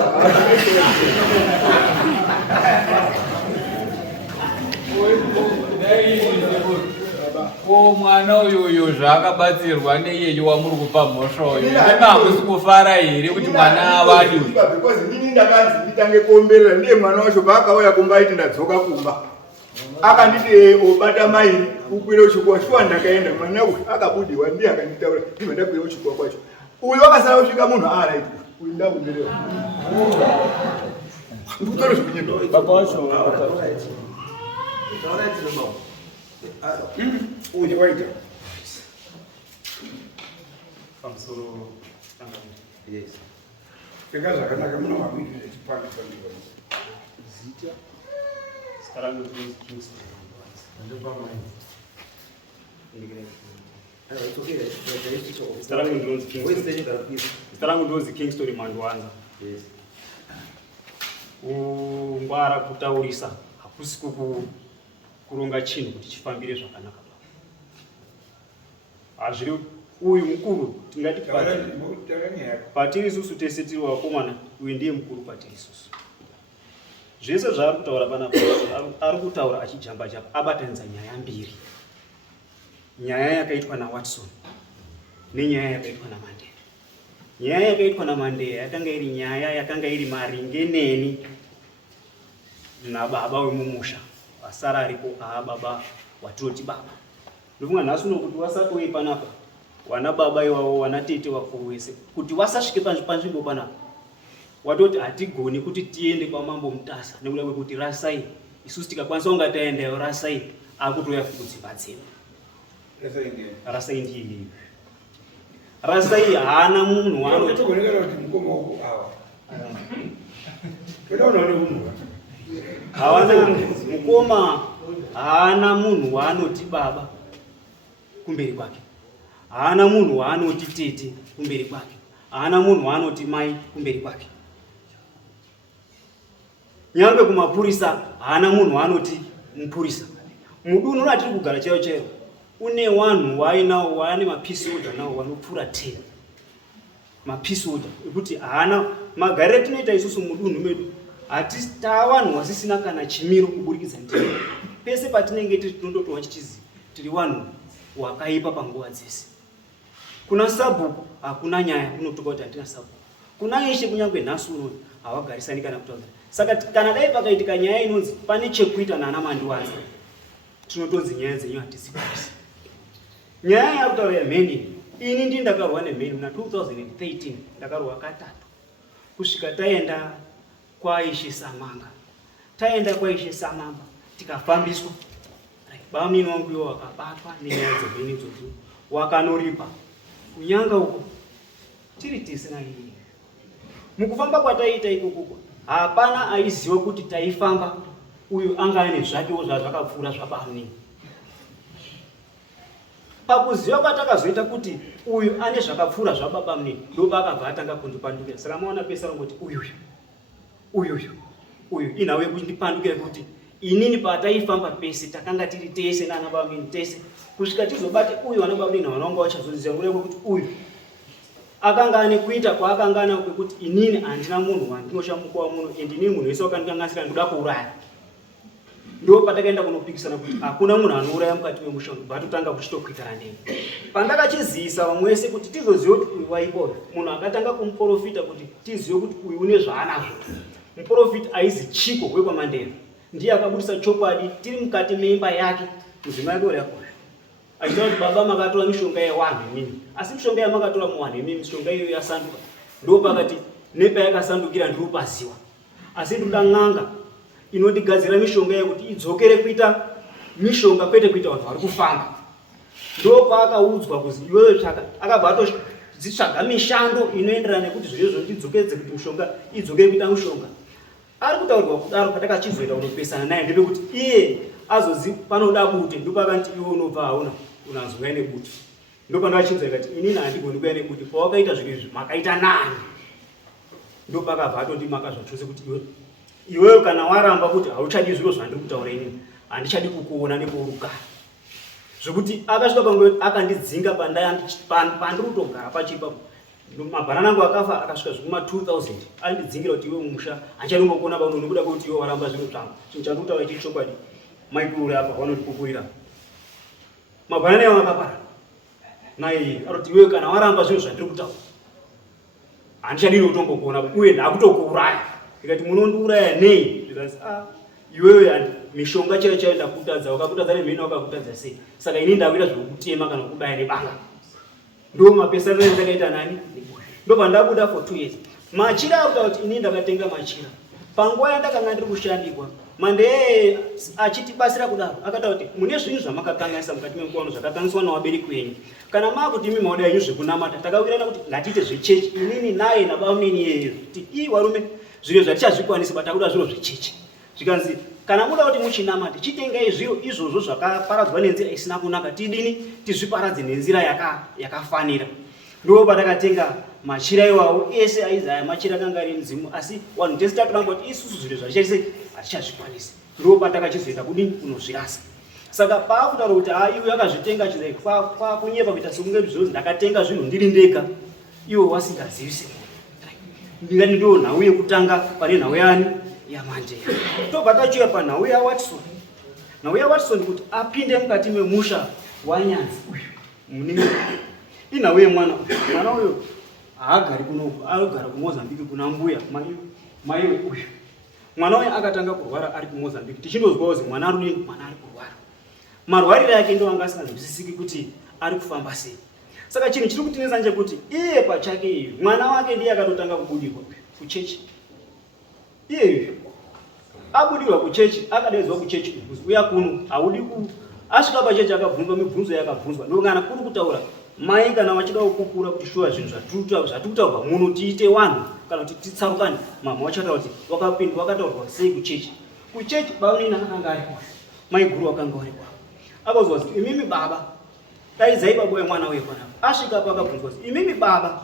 ko mwana uyoyo zvaakabatsirwa neyeye wamuri kupa mhosva uyo imamusi kufara here kuti mwana avadi because inini ndakanzi nditange kuomberera ndiye mwana wacho paakauya kumba aiti ndadzoka kumba akanditi obata mairi ukwire uchikuwa shuwa ndakaenda mwana uyu akabudiwa ndiye akanditaura ndibva ndakwire uchikuwa kwacho uyu wakasara kusvika munhu aaraiti uyu ndaumberewa ndikutori zvikunyima Baba wacho Uje waita. pamusoro Yes. Peka zvakanaka muna mabviri chipano pandiko. zita zita rangu ndinonzi Kingston Mangwanza. It's okay. Zita rangu ndinonzi Where's the Kingston. nigga, please? Zita rangu ndinonzi Kingston Mangwanza. Yes. Kungwara kutaurisa hakusi kuronga chinhu kuti chifambire zvakanaka. Hazviri uyu mukuru tingati patiri isusu tese tiri vakomana, uyu ndiye mukuru patiri isusu. Zvese zvaari kutaura panapa ari kutaura achijamba jamba abatanidza nyaya mbiri. Nyaya yakaitwa naWatson nenyaya yakaitwa naMandela. Nyaya yakaitwa naMandela yakanga iri nyaya yakanga iri maringe neni nababa wemumusha asara aripo baba watinoti baba. Ndofunga nhasi uno kuti wasatouye panapa wana baba ivavo wana tete wakuru wese kuti wasasvike panzvimbo panapa watoti hatigoni kuti tiende kwamambo Mutasa nekuda kwekuti rasai isusu tikakwanisa kunga taendayo rasai akutoya kudzimba dzedu. Rasai ndiye iyeyo. Rasai haana munhu hawana mukoma haana munhu waanoti baba kumberi kwake, haana munhu waanoti tete kumberi kwake, haana munhu waanoti mai kumberi kwake. Nyangwe kumapurisa haana munhu waanoti mupurisa. Mudunhu ratiri kugara chaiyo chaiyo une wanhu wainawo waane mapisi oda nawo wanopfuura 10 mapisi oda ekuti haana magariro atinoita isusu mudunhu medu taa wanhu wasisina kana chimiro kuburikidza ndii. Pese patinenge tiri tinondotowa chichizi tiri wanhu wakaipa panguva dzese. Kuna sabhuku hakuna nyaya kunotoka kuti hatina sabhuku. Kuna ishe kunyangwe nhasi unono havagarisani kana kutaura. Saka kana dai pakaitika nyaya inonzi pane chekuita naana Mandiwanza tinotonzi nyaya dzenyu hatizikwisi. Nyaya yakutaura yemheni ini ndii ndakarwa nemheni muna 2013 ndakarwa katatu kusvika taenda kwaishe Samanga. Taenda kwaishe Samanga tikafambiswa bamini wangu iwo wakabatwa nenyaya dzemheni idzodzo wakanoripa kunyanga uko tiri tisina iyi. Mukufamba kwataiita ikoko hapana aiziva kuti taifamba uyu anga ane zvakewo zvazvakapfuura zvabamini. Pakuziva kwatakazoita kuti uyu ane zvakapfuura zvababamini ndopakabva atanga kundipandukira. Saka maona pesa rongoti uyu inhawe kundipandukira kuti inini pataifamba pese takanga tiri tese naana bamini tese kusvika tizobate uyu wana bamini vanonga vachazoziva nguva yekuti uyu akanga ane kuita kwaakanga anako kwekuti inini handina munhu wandinoshamukawa muno ende inini munhu wese wakandikanganisira ndoda kuuraya. Ndo patakaenda kunopikisana kuti hakuna munhu anouraya mukati memusha batotanga kuchitokuitana neni. Pandakachiziisa vamwe wese kuti tizoziva kuti uyu waipa uyu munhu akatanga kumuprofita kuti tizive kuti uyu une zvaanazvo. Muprofita aizi Chiko wekwaMandela ndiye akabudisa chokwadi tiri mukati meimba yake mudzimai wake yakosha achitaura kuti baba makatora mishonga ye1 hemimi asi mishonga yamakatora mu1 hemimi mishonga iyo yasanduka. Ndo pakati nepayakasandukira ndiri paziwa asi ndoda n'anga inondigadzira mishonga yekuti idzokere kuita mishonga kwete kuita vanhu vari kufamba. Ndo paakaudzwa kuzi iwewe tsvaka akabva atodzitsvaga mishando inoenderana nekuti zvirozvo ndidzokedze kuti mishonga idzokere kuita mishonga. Ari kutaurirwa kudaro patakachizoenda kunopesana naye ndepekuti iye azozi panoda bute ndopakanti iwe unobva hauna unazouya nebute. Ndopandakachinzwa ikati inini handigoni kuuya nebute pawakaita zvinhu izvi makaita nani. Ndopakabva atondimakazva chose kuti iwewe kana waramba kuti hauchadi zviro zvandiri kutaura inini handichadi kukuona nepourugara. Zvekuti akasvika panguva akandidzinga pandiri kutogara pachipapo mabhanana angu akafa akasvika zvekuma 2000 andidzingira kuti iwe mumusha handichanombokuona pano nekuda kwekuti iwe waramba zviro zvangu. Chinhu chandikutaura chiri chokwadi maikuru apa vanotipupurira mabhanana iwo akapara naye aroti iwe kana waramba zviro zvandiri kutaura handichadiri kutombokuona uye ndakutokuuraya. Ikati munondiuraya nei? Zvikati iwewe mishonga chaiyo chaiyo ndakutadza wakakutadza nemheni wakakutadza sei? Saka ini ndakuita zvokutema kana kubaya nebanga. Ndo mapesana ndakaita nani? Ndo pandabuda for 2 years. Machira akutaura kuti ini ndakatenga machira. Panguva yandakanga ndiri kushandikwa mande achitibasira kudaro akataura kuti mune zvinhu zvamakakanganisa mukati memukwano zvakakanganiswa navabereki wenyu. Kana makuti imi maoda yenyu zvekunamata takawirana kuti ngatiite zvechechi inini naye nabameni yeyo kuti varume zviro zvatichazvikwanisa batakuda zviro zvechechi. Zvikanzi kana muda kuti muchinamate chitengai zviro izvozvo zvakaparadzwa nenzira isina kunaka tidini tizviparadze nenzira yakafanira. Ndo patakatenga machira iwawo ese aizaya machira kanga ari mudzimu asi wanhu tese tatoramba kuti isusu zviro zvatichaise hatichazvikwanisi. Ndo patakachizoenda kudini kunozvirasa. Saka paakutaura kuti iwe akazvitenga achizai kwakunyepa kuita sekunge zvinhu ndakatenga zvinhu ndiri ndega iwe wasingazivi ndingati ndo nhau yekutanga pane nhau yani yamandeya. Tobva tachiuya panhau yaWatson. Nhau yaWatson kuti apinde mukati memusha wanyanzi uyu munini inhau yemwana uyo haagari kunoku anogara kuMozambique kuna mbuya maiwe uyu. Mwana uyu akatanga kurwara ari kuMozambique tichindozwa kuzi mwana ari kudini mwana ari kurwara. Marwariro yake ndo anga asinganzwisisiki kuti ari kufamba sei. Saka chinhu chiri kutinetsa ndechekuti iye pachake iyo mwana wake ndiye akatotanga kubudirwa kuchechi. Iye abudirwa kuchechi akadaidzwa kuchechi kuzi uya kuno haudi asvika pachechi akabvunzwa mibvunzo yakabvunzwa ndongana kuri kutaura mai kana vachida kukukura kuti shuwa zvinhu zvatikutaurwa muno tiite wanhu kana kuti titsarukane mama wachataura kuti wakataurwa sei kuchechi. Kuchechi baunina akanga ari kwa mai guru wakanga uri kwa akazwa kuti imimi baba daidzai baba wemwana uye panapa. Asvika pa akabvunzwa kuti imimi baba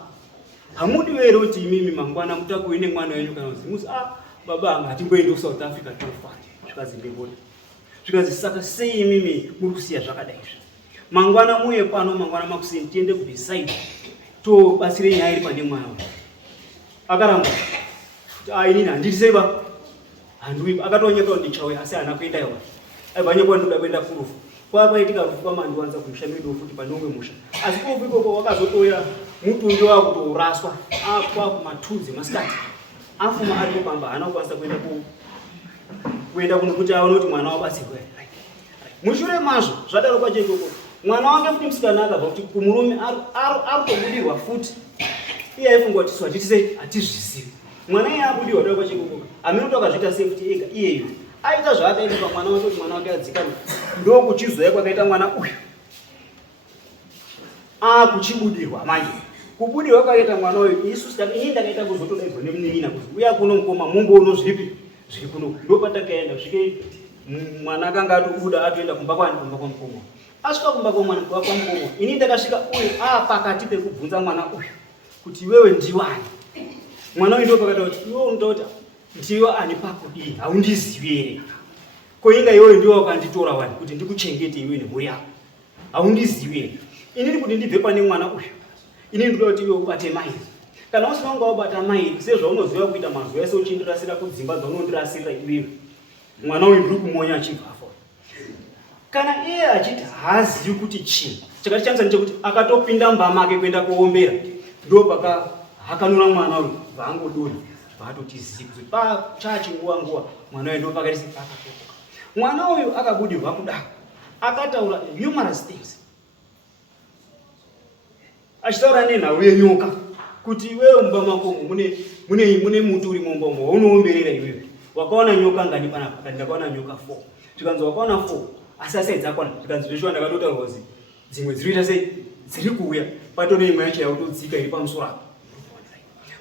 hamudi vere kuti imimi mangwana mutakuine mwana wenyu kana kuti musi baba anga hatimboende kuSouth Africa tofana. Zvikazi ndingoti zvikazi saka sei imimi muri kusiya zvakadai izvi mangwana muye pano mangwana makuseni tiende kuBeside tobatsire nyaya iri pane mwana uyu. Akaramba kuti inini handiseva handiwi akatonyeka kuti ndichauya asi hana kuenda iwa aibva nyekwa ndoda kuenda kurufu kwakaitika rufu kwamandiwanza kumusha medu futi pane umwe musha asi kurufu ikoko wakazotoya mutumbi wakutouraswa apwa kumatunzi masikati afuma ari kupamba hana kukwanisa kuenda kuno kuti aone kuti mwana wabatsirwa. Mushure mazvo zvadaro kwacho ikoko mwana wange futi musikana akabva kuti kumurume ari kubudirwa futi iye aifunga kuti swatitise hatizvizivi. Mwana iye abudirwa daro kwacho ikoko amenoto akazviita sei kuti ega iyeyo aita zvaakaita pamwana wake kuti mwana wake adzikama ndo kuchizoya kwakaita mwana uyu kuchibudirwa manje kubudirwa kwakaita mwana uyu isu inini ndakaita kuzotodaidzwa nemunin'ina kuti uya kuno mukoma mumbono zviri kuno ndo patakaenda svike mwana akanga atobuda atoenda kumba kwamukoma. Asvika kumba kwamukoma inini ndakasvika uyu pakati pekubvunza mwana uyu kuti iwewe ndiwani. Mwana uyu ndo pakati kuti iwe unototi ndiwe ani pako iyi haundizivi here koinga iwewe ndiwe wakanditora wani kuti ndikuchengete iwe nemhuri yako haundizivi here. Inini kuti ndibve pane mwana uyu inini ndoda kuti iwe ubate mairi kana usina kunga wabata mairi sezvaunoziva kuita mazuva ese uchindirasira kudzimba dzaunondirasira iwewe mwana uyu ndiri kumonya achibva afa. Kana iye achiti haazivi kuti chinhu chakatichamisa ndechekuti akatopinda mumba make kuenda kuombera ndo pakahakanura mwana uyu vaangodoni vaatotizivi kuti pachachinguva mwana uyu ndo pakaisi pakapepuka. Mwana uyu akabudirwa kudaro akataura numerous things achitaura nenhau yenyoka kuti iwewe mumba makomo mune muti uri mumba umo waunoomberera iwewe wakaona nyoka ngani panapa kandi ndakaona nyoka 4 zvikanzi wakaona 4 asi asai dzakwana zvikanzi zveshuwa ndakatotaurwa kuti dzimwe dzinoita sei dziri kuuya patone imwe yacho yautodzika iri pamusoro apo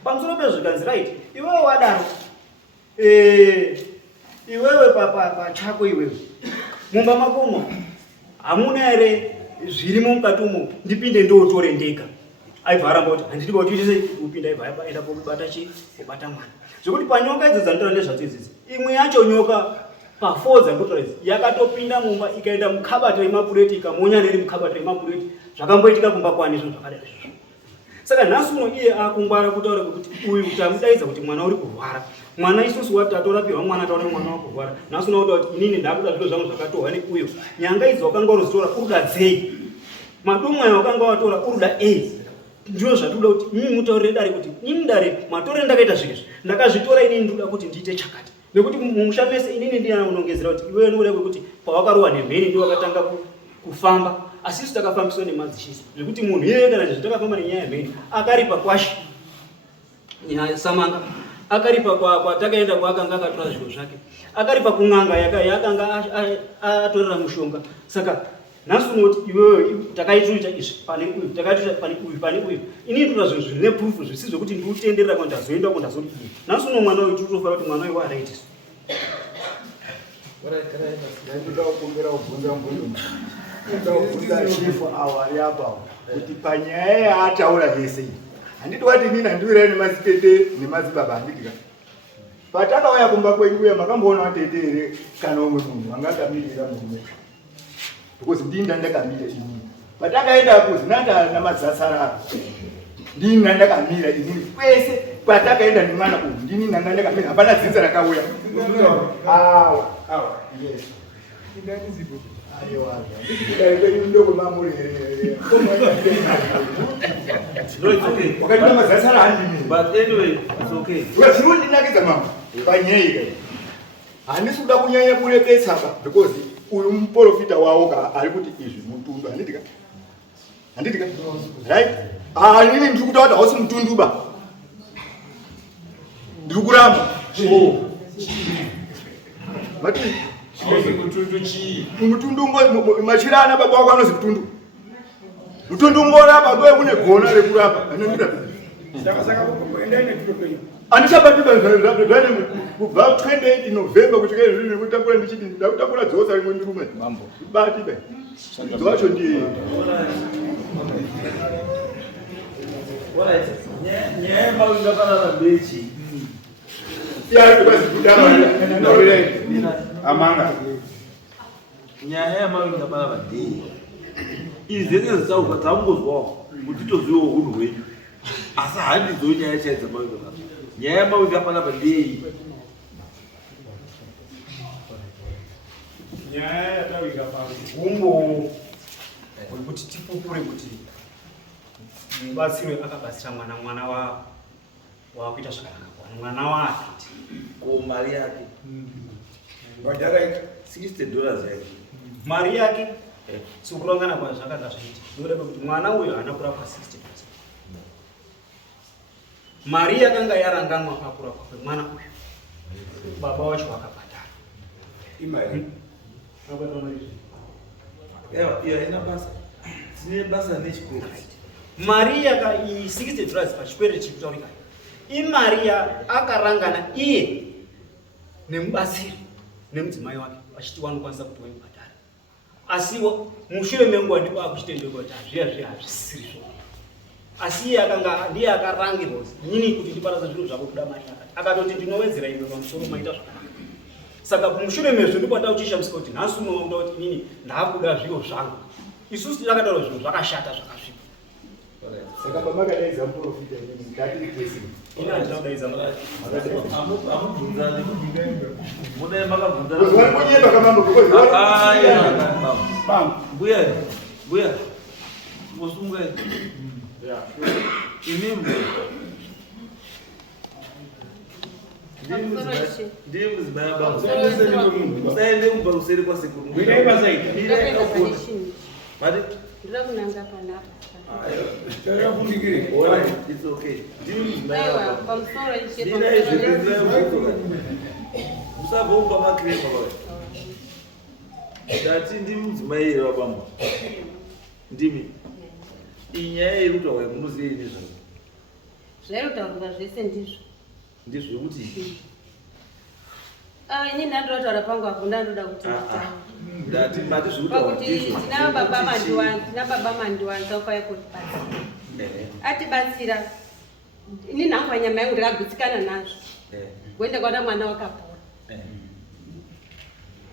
pamusoro pezvo zvikanzi right iwewe wadaro iwewe pachako iwewe mumba makomo hamuna ere zvirimo mukati umo ndipinde ndotore ndega aibva aramba kuti handidi kuti uite upinda aibva aenda kubata kubata mwana zvekuti panyoka idzo dzanotora ndezvadzo idzidzi imwe yacho nyoka pa4 dzandotora idzi yakatopinda mumba ikaenda mukabati remapureti ikamonya neri mukabati remapureti zvakamboitika kumba kwani izvo zvakadai izvozvo. Saka nhasi uno iye akungwara kutaura kuti uyu tamudaidza kuti mwana uri kurwara mwana isusu watatorapirwa mwana taona mwana wakurwara nhasi unoda kuti inini ndakuda zviro zvangu zvakatohwa neuyo nyanga idzi wakanga uruzitora kuruda dzei madomwe ayo wakanga watora kuruda a ndiro zvatoda kuti mimi mutaurire dare kuti inini dare matore ndakaita zvikizvi ndakazvitora inini ndoda kuti ndiite chakati nekuti mumusha mese inini ndiyana unongezera kuti iwewe ndoda kuti pawakarowa nemheni ndiwo wakatanga kufamba asi isu takafambiswa nemadzichiso zvekuti munhu iyeye kana takafamba nenyaya yemheni akaripa kwashi nyaya samanga akaripa kwatakaenda kwaakanga akatora zviro zvake, akaripa kun'anga yakanga atorera mushonga. Saka nhasi unoti iwewe takaitoita izvi pane uyu, takaitoita pane uyu, pane uyu. Inini ndinoda zvinhu zvine proof zvisizvo kuti ndiutenderera kuti ndazoenda kundazoti nhasi uno mwana uyu tinofanira kuti mwana uyu waaraitiswa. Ndinoda kukumbira kubvunza mubvunzo. Ndinoda kubvunza chifu awari apa kuti panyaya yaataura yese iyi handiti wati inini handiwirai nemazitete nemadzibaba handitika. Patakauya kumba kwenyu uya makamboona watete here kana umwe munhu angakamirira murume? Because ndini ndandakamira inini. Patakaenda kuzinata namazasararo ndini ndandakamira inini kwese patakaenda nemwana uyu ndini ndandakamira, hapana dzinza rakauya. Awa. Yes. Aiwa. Ndikudai ndoko mamuri here. No, it's okay. Wakati mazasara handini. But anyway, it's okay. Wewe sio ndinakeza mama. Panyega. Handisi kuda kunyanya kureketsa apa because uyu muprofita wawo ari kuti izvi mutundu handitika. Handitika. Right? Nini ndiri kutaura hausi mutundu ba. Ndiri kuramba. Mati mutundu chii? mutundu machirana baba wako anozi mutundu. Mutundu ngorapa kwe kune gona rekurapa. Anondira. Saka kuendane kutokwenya. Andishabatiba zvane kubva 28 November kusvika izvi kutakura ndichiti ndakutakura dzosa rimwe ndirume. Mambo. Batiba. Dzocho ndiye. Nyaya mawinga panapa bechi. Yari basi kudama ndore. Amanga. Nyaya mawinga panapa ndii. Izenge zitauka tambozwawo kuti toziwo hunhu hwenyu. Asi handizo nyaya chaidza mawinga panapa. Nyaya mawinga panapa ndii. Nyaya yatawika pagumbo kuti tipupure kuti mubatsirwe akabatsira mwana wakuita zvakanaka, mwana wake Ko mari yake. Badaraika. $60 yake. mari yake sikurongana kwazvakanga zvaiti ndoda kuti mwana uyu haana kurapwa 60%. Mari yakanga yaranganwa pakurapwa kwemwana uyu baba wacho wakabhadhara. Imari. Iyo ina basa. Tine basa nechikwereti. Mari $60 pachikwereti chiri kutaurika imari akarangana iye nemubatsiri nemudzimai wake vachiti wanokwanisa kuti waibhadhara. Asiwo mushure menguva ndipo akuchitendeka kuti hazviya hazvisiri. Asi iye ndiye akarangirwa inini kuti ndiparadza zvinhu zvako kuda mari yakati akatoti ndinowedzera iwe pamusoro maita zvakanaka. Saka mushure mezvo ndipo tauchishamisa kuti nhasi unoona kuti inini ndakuda zviro zvangu. Isusu takataura zvinhu zvakashata zvakasvipa. Saka pamakaedza muprofita inini ndati pesi. Ina ndinodaidza mari. Amubvunzani. Mudai makabvunzana. Wari kunyemba kamambo because Buya. Musunga. Inimbe. Ndiye muzibaya baba. Usaende kumba useri kwa siku. Mwinaiba zaidi. Mati? Ndakunanga panapa. Chaya kunikire. Alright, it's okay. Ndiye muzibaya baba. Pamsoro ichi. Ndina izvi usabva makrema baba. Ndati ndi mudzimai here wabamba. Ndimi. Inyaya yekuti wamuziye nezvo. Zvairutaurwa zvese ndizvo. Ndizvo kuti Ini ndandotaura pangu apo ndandoda kuti ndati mati pakuti tina baba mandiwanza ukaye kutibatsira. Atibatsira. Ini nhangu nyama yangu ndakagutsikana nazvo. Kuenda kwada mwana wakapora.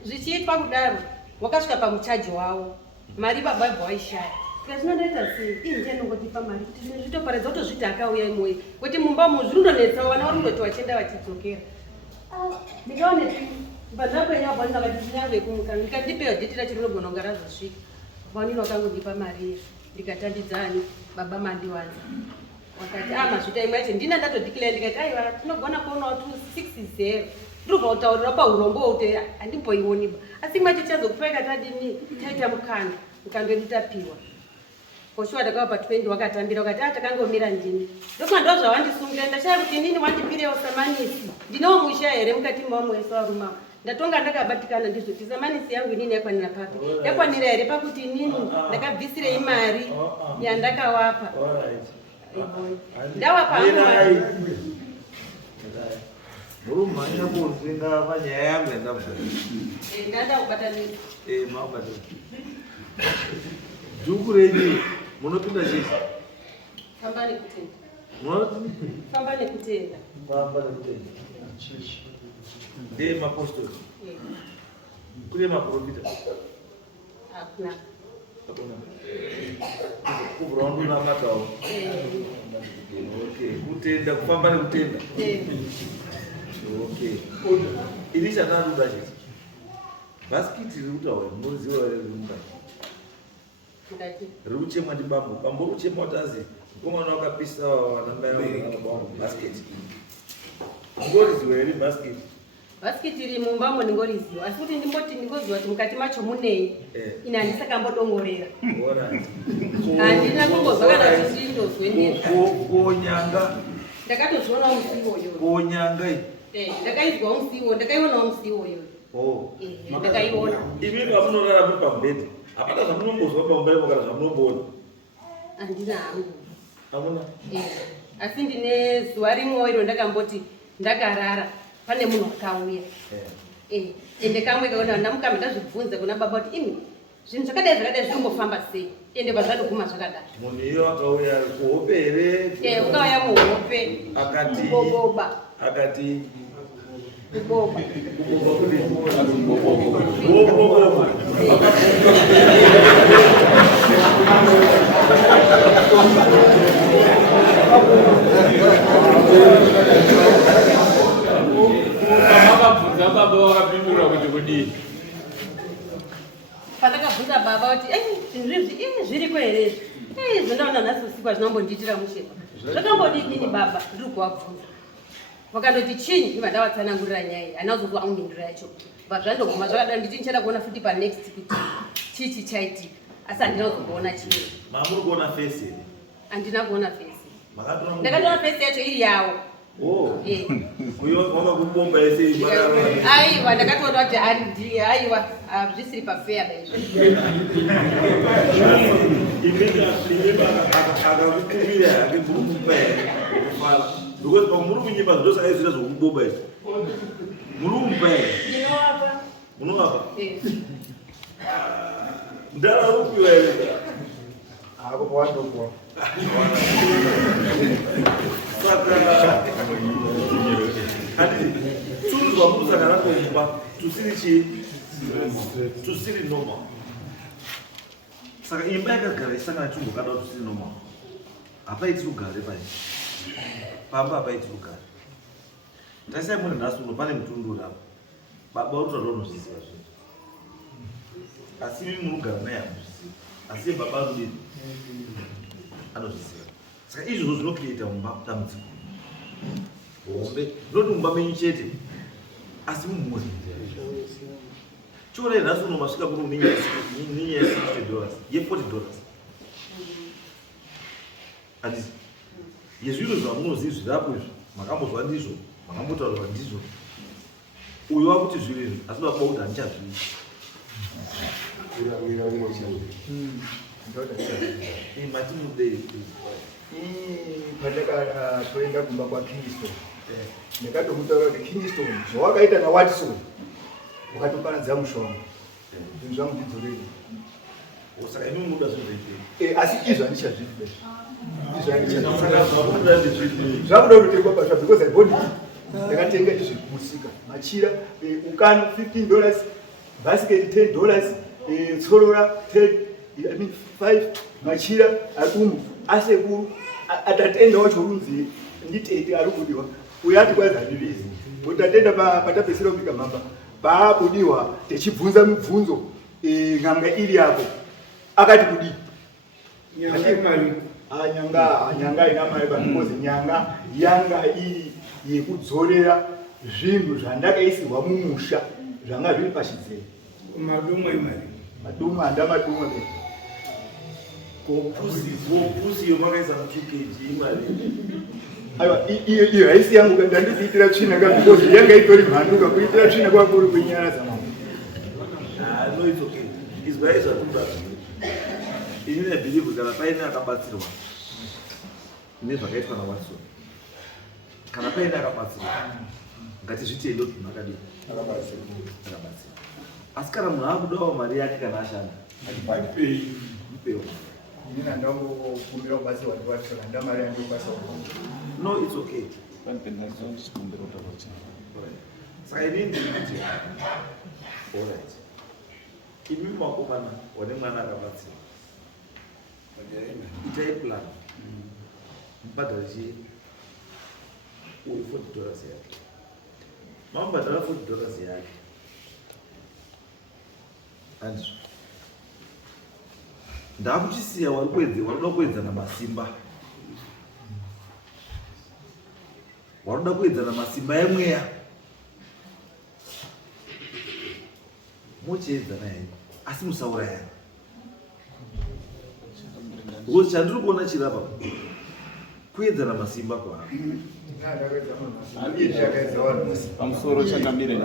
Zvichiitwa kudaro wakasvika pamuchaji wawo. Mari baba vaishaya. Zvinoita sei? Inje nongotipa mari. Zvitoparedza kutozviti akauya imwe. Kuti mumba muzvinonetsa vana vari kungoti vachienda vachidzokera. Ndikaone pandapenya bwana vakati ndinyange kumuka ndikatipewa dhiti racho rinogona kunge razosvika. Vanini vakangondipa mari izvo. Ndikatandidzani baba mandiwanza. Wakati mazvita imwe yacho ndina ndatodhikilera ndikati aiwa tinogona kuonawo 260. Ndinobva kutaurira paurombo kuti handimboioniba. Asi imwe yacho chazokupa ikatadini taita mukando. Mukando wedu tapiwa. Koshuwa takava pa20 wakatambira wakati takangomira ndini. Ndokwanda zvawandisungira ndashaya kuti ndini wandipire usamanisi. Ndinowo musha here mukati momwe saruma. Ndatonga ndakabatikana ndizvo tisamanisi yangu inini yakwanira papi. Yakwanira here pakuti inini ndakabvisire imari yandakawapa. Ndawapa hangu. Murumhanya kuzinga panyaya yangu yandabva. Ndanda kubatanisa. Mabatana. Dhuku munopinda chii? Famba nekutenda. Munoti? Famba nekutenda. Famba nekutenda. Ndiye mapostoli. Kune maprofita. Hakuna. Hakuna. Kubva wandonamatawo. Okay. Kutenda, kufamba nekutenda. Okay. Ini chandaruda chii? Bhasikiti riri kutaura munoriziva here riri mukati. Riri kuchemwa ndibambo. Bambo riri kuchemwa kuti azi mukomana wakapisa wanamai vangu bhasikiti. Mungoriziva here bhasikiti? Bhasikiti riri mumbamo ndingoriziva. Asi kuti ndimboti ndingoziva kuti mukati macho munei. Ine handisakambodongorera. Handina kungozva kana kuti ndindozwe ndizvo. Konyanga. Ndakatozvionawo musi iwoyo. Konyanga iyi. Ndakaizwawo musi iwoyo. Ndakaionawo musi iwoyo. Ndakaiona. Imi pamunorara muri pamubhedha. Hapana zvamunombozwa pamumba imo kana zvamunomboona? Handina hangu. Hamuna? Asi ndine zuva rimwe iro ndakamboti ndakarara pane munhu akauya. Ende kamwe kaona ndamukamba ndazvibvunza kuna baba kuti imi zvinhu zvakadai zvinombofamba sei? Ende pazvadoguma zvakadai. Munhu iyo akauya kuhope here? Ukauya muhope. Akati. Kuboba. Akati. Kuboba. Kuboba kudi. Kuboba. Makabvunza baba wakapindura kuti kudii? Pandakabvunza baba kuti zvinhu izvi zviriko here? Zvindaona nhasi usiku hazvinambondiitira musheka. Zvakambodini baba? Ndiri kuvabvunza. Vakandoti chinyi? Iva ndavatsanangurira nyaya iyi. Handina kuzozwa mhinduro yacho. Zvandoguma zvakadaro nditi ndichada kuona futi panext kuti chichi chaitika. Asi handina kuzomboona chinyi. Mamuri kuona face here? Handina kuona face. Ndakatoona face yacho iri yawo. Kuyo wakakubomba ese imara. Aiwa ndakatoona kuti aiwa zvisiri pafea daizvo. Akakukumbira akagurumupa here kufala. Because pamuri kunyimba ndosaka izvira zvokubomba izvi. Muri kumba here? Ndinovapa. Munovapa? Ndararupiwa here? Hapo wandokuwa. Saka hadi tunzwa kusangana kumba tusiri normal. Saka imba yakagara isangana chungokada tusiri normal. Hapaiti rugare pai. Pamba hapaiti rugare. Tasai muri nhasi uno pane mutundura apo. Baba uri unozviziva zvinhu. Asi imi munogara naye hamuzivi. Asi baba anodini? Anozviziva. Saka izvozvo zvinokuita mumba dambudziko hombe. Ndinoti mumba menyu chete asi mumhuri. Chiona nhasi uno masvika kuno ninya $60 ye$40. Handisi yezviro zvamunoziva zvirapo izvo makambozwa ndizvo makambotaurwa ndizvo. Uyo wakuti zviro izvi asi baba kuti handichazviita. Matimudei pandakatoenda kumba kwaKingston ndakatomutaura kuti Kingston zvawakaita naWatson wakatoparadza mushonga. Zvinhu zvangu ndidzorei. Saka imi munoda zvinhu asi izvo handichazviita. Izvo handichazviita. saka zvamunoda ndezvipi? Zvakuda kutekwa pasva because I bought it. Ndakatenga izvi kumusika. Machira ukano $15, basket $10, tsorora 5 machira adumu asekuru atatenda wacho runzi nditete ari kudiwa. Uyo ati kwazi handirizi. Utatenda patapesera kubika mamba. Paabudiwa techibvunza mibvunzo ng'anga iri yako. Akati kudi. Nyanga ina mari because nyanga yanga iri yekudzorera zvinhu zvandakaisirwa mumusha zvanga zviri pachidzero. Madumo imari. Madumo anda madumo be. kopusi yomakaisa muchukeji imari aiwa iyo haisi yangu ndandikuitira tsvina because yanga itori mhanduka kuitira tsvina kwakuri kwenyara dzamama. No, it's okay. Izwai zvatuda inini believe kana paine akabatsirwa nezvakaitwa naWatson, kana paine akabatsirwa ngatizviti ndo tunhu akadini akabatsirwa. Asi kana munhu akudawo mari yake kana ashanda mupewo. Inini handangokumbira kubatsirwa ndiWatson, handa mari yangu kubasa. No, it's okay. Saka inini ndikuti alright, imi makomana wane mwana akabatsirwa itai plan mbhadharichi uyu $40 yake, mambhadhara $40 yake andizvo ndakuchisiya waruda kuedzana masimba, waruda kuedzana masimba emweya mochiedzana henyu asi musaurayana. Because chandiri kuona chirapa kuedzana masimba kwa pamusoro changamire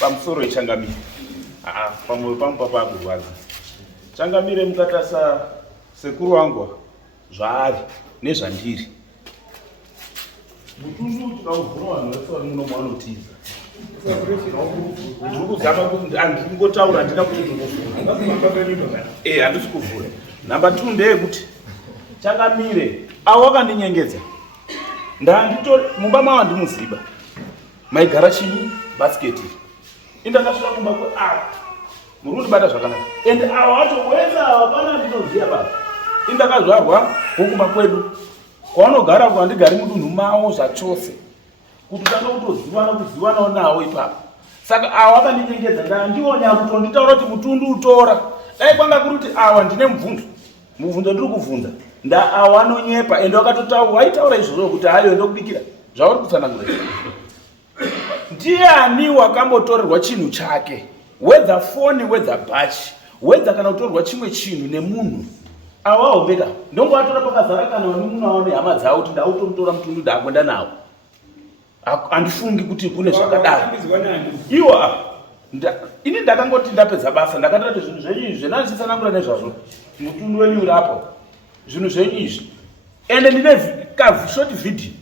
pamusoro ichangamire pamwoyo pangu papakurwadza. Changamire mukatasa sekuru wangu zvaari nezvandiri mutundu tikauvhura vanhu vese vari muno manotiza ndiri kuzama kuti handiri kungotaura handina kuti ndikuvhura handisi kuvhura. Namba 2 ndeyekuti Changamire awakandinyenyedza mumba mava ndimuziba maigara chinyi basiketi indakasvika kumba kwe muri kundibata zvakanaka ende ava watowedza hapana ndinoziya baba indakazvarwa kokumba kwedu kwaunogara kwandigari mudunhu mavo zvachose kuti tanga kutozivanawo nawo ipapo. Saka awa akandinyenyedza ndandionya kutonditaura kuti mutundu utora dai kwanga kuri kuti awa ndine mubvunzo ndiri kuvhunza awa anonyepa ende waitaura izvozvo kuti hayo ndokubikira zvauri kutsanangura. Ndiani wakambotorerwa chinhu chake, wedza foni, wedza bhachi, wedza kana kutorerwa chimwe chinhu nemunhu awahombeka ndongoatora pakazara kana wani munhu awo nehama dzawo kuti ndautomutora mutundu ndakwenda nawo. Handifungi kuti kune zvakadaro iwo ini ndakangoti ndapedza basa ndakatati zvinhu zvenyu izvi zvenandichisanaangura nezvazvo mutundu wenyu urapo zvinhu zvenyu izvi ende ndine short video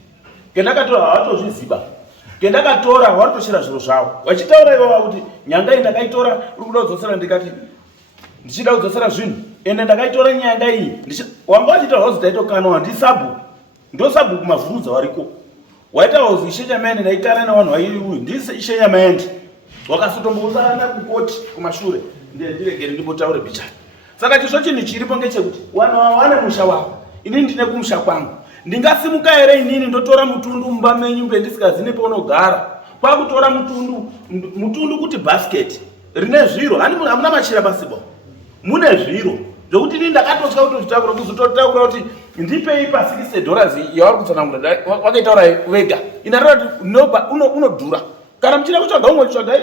kendakatora hawatozviziba kendakatora waritochera zviro zvavo vachitaura iwova kuti nyanga iyi ndakaitora uri kuda kudzosera ndikati ndichida kudzosera zvinhu ende ndakaitora nyanga iyi wanga wachiita house taitokanwa ndisabu ndo sabu kumavhurudza wariko waita house ishenyamende ndaitara navanhu vaiuyu ndisi ishenyamende wakasotombousarana kukoti kumashure ndiregere ndimbotaure bichani. Saka chisvo chinhu chiripo ngechekuti vanhu vava vane musha wavo, inini ndine kumusha kwangu. Ndingasimuka here inini ndotora mutundu mumba menyu mbendisingazi nepaunogara kwakutora mutundu kuti basket rine zviro hamuna machira basibo mune zviro zvokuti inini ndakatosva kutozvitakura kuzototaura kuti ndipei pa$60 yavari kutsanangura wakaitaura vega inareva kuti unodhura kana muchida kutsvaga umwe tsvagai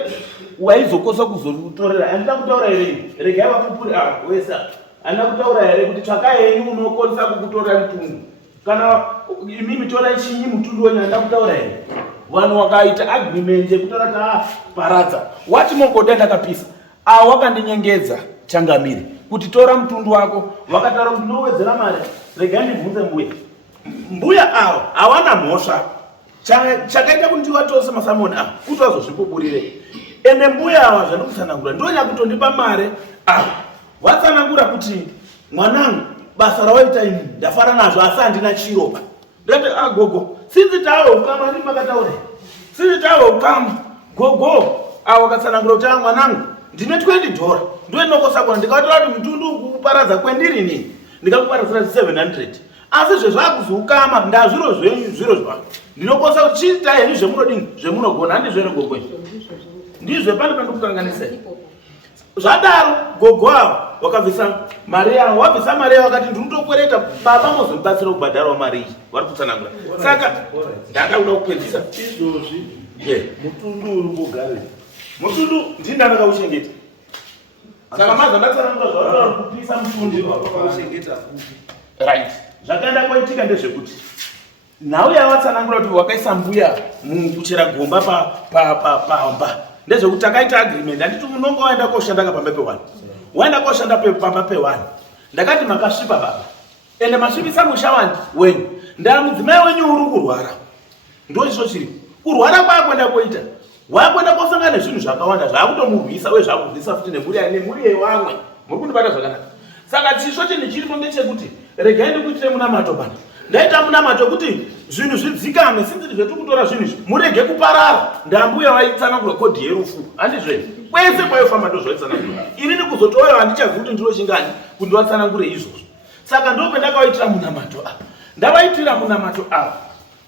waizokosa kuzotorera. Handina kutaura here regai vapupuri wesa handina kutaura here kuti tsvakai henyu unokwanisa kukutorera mutundu kana imimi torai chinyi mutundu wenyu. Handina kutaura here vanhu wakaita agreement yekutaura paradza wati mongoda ndakapisa wakandinyenyedza Changamire kuti tora mutundu wako vakataura kuti nowedzera mari regai ndibvunze mbuya avo hawana mhosva chakaita kuti ndiwatose masamoni kuti wazozvipuburire ende mbuya ava zvandikutsanangura ndonya kutondipa mari watsanangura kuti mwanangu basa rawaita ini ndafara nazvo asi handina chiropa ndati gogo sinzi tawe ukama ndi makataura sinzi tawe ukama gogo wakatsanangura kuti mwanangu ndine $20 ndoinokosa kuna ndikatora kuti mutundu kuparadza kwendiri nini ndikakuparadzira 700 asi zvezvakuzoukama ndazviro zvenyu zviro zvangu ndinokosa kuti chiita henyu zvemunodini zvemunogona handizvere gogo ndizve pane pandikukanganisai zvadaro gogo avo wakabvisa mari yavo wabvisa mari yavo wakati ndinotokwereta baba mozomubatsira kubhadharawo mari iyi vari kutsanangura. Saka ndakakuda kupedzisa izvozvi mutundu uri mbogare mutundu ndini ndandakauchengeta Saka maza ndatsanangura zvauri kupisa mutundu Wakausengeta futi. right. Zvakaenda kwaitika ndezvekuti nhau yavatsanangura kuti wakaisa mbuya kuchera gomba pamba ndezvekuti takaita agreement. Handiti unonga waenda koshanda kapamba pe1 waenda koshanda pamba pe1 ndakati makasvipa baba ende masvipisa musha wenyu ndamudzimai wenyu uri kurwara ndo izvo chiri kurwara kwakwenda koita wakwenda kosangana nezvinhu zvakawanda zvakutomurwisa uye zvakurwisa futi nemhuri yevamwe muri kundibata zvakanaka. Saka chisvo chinhu chiripo ngechekuti regai ndikuitire munamato pana ndaita munamato kuti zvinhu zvidzikame sinziri zvetu kutora zvinhu izvi murege kuparara. Ndambuya waitsanangura kodhi yerufu handizveni kwese kwaifamba ndo zvaitsanangura inini kuzotoyo handichazivi kuti ndiro chingani kuti ndivatsanangure izvozvo. Saka ndo pendakawaitira munamato apa ndavaitira munamato apa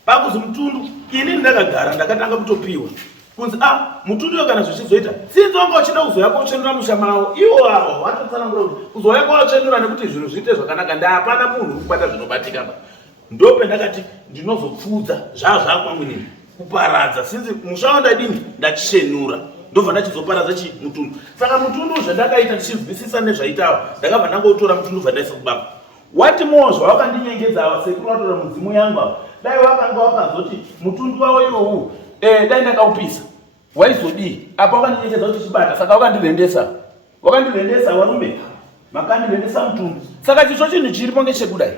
pakuzi mutundu inini ndakagara ndakatanga kutopiwa kunzi mutundu kana zvichizoita sinzonga uchida kuzoya kochenura musha mawo iwo avo watotsanangura kuti kuzoya kochenura nekuti zvinhu zviite zvakanaka ndapana munhu urikubata zvinobatika ba. Ndo pendakati ndinozopfudza zvazvakwamwinini kuparadza sinzi musha wandadini ndachishenura ndobva ndachizoparadza mutundu. Saka mutundu zvandakaita ndichizwisisa nezvaitawa ndakabva ndangotora mutundu bva ndaisa kubaba. Wati mozva wakandinyengedza ava sekuru watora mudzimu yangu ava dai wakanga wakazoti mutundu wawo iwowu dai ndakaupisa waizodii apa wakandinyengedza kuti chibata saka wakandirendesa varume makandirendesa mutundu. Saka chisvo chinhu chiripo ngechekudai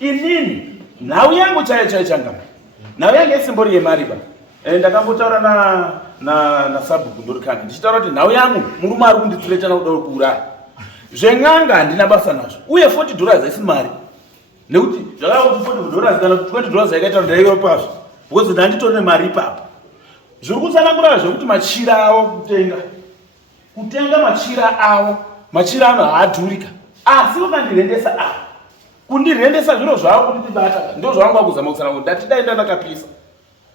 inini nhau yangu chaiyo changama nhau yangu isimbori yemariba ndakambotaura na sabhuku ndorikanda ndichitaura kuti nhau yangu murume ari kunditiretana kuda kuuraya zveng'anga handina basa nazvo uye $40 haisi mari nekuti zvakava kuti $40 kana $20 yakaita ndaiyo pazvo because ndanditorine mari ipapo. Zviri kutsanangura zvekuti machira avo kutenga machira ano haadhurika asi wakandirendesa avo kundirendesa zviro zvavo kuti tibata ndo zvavanga kuzama kutsanangura ndati dai ndandakapisa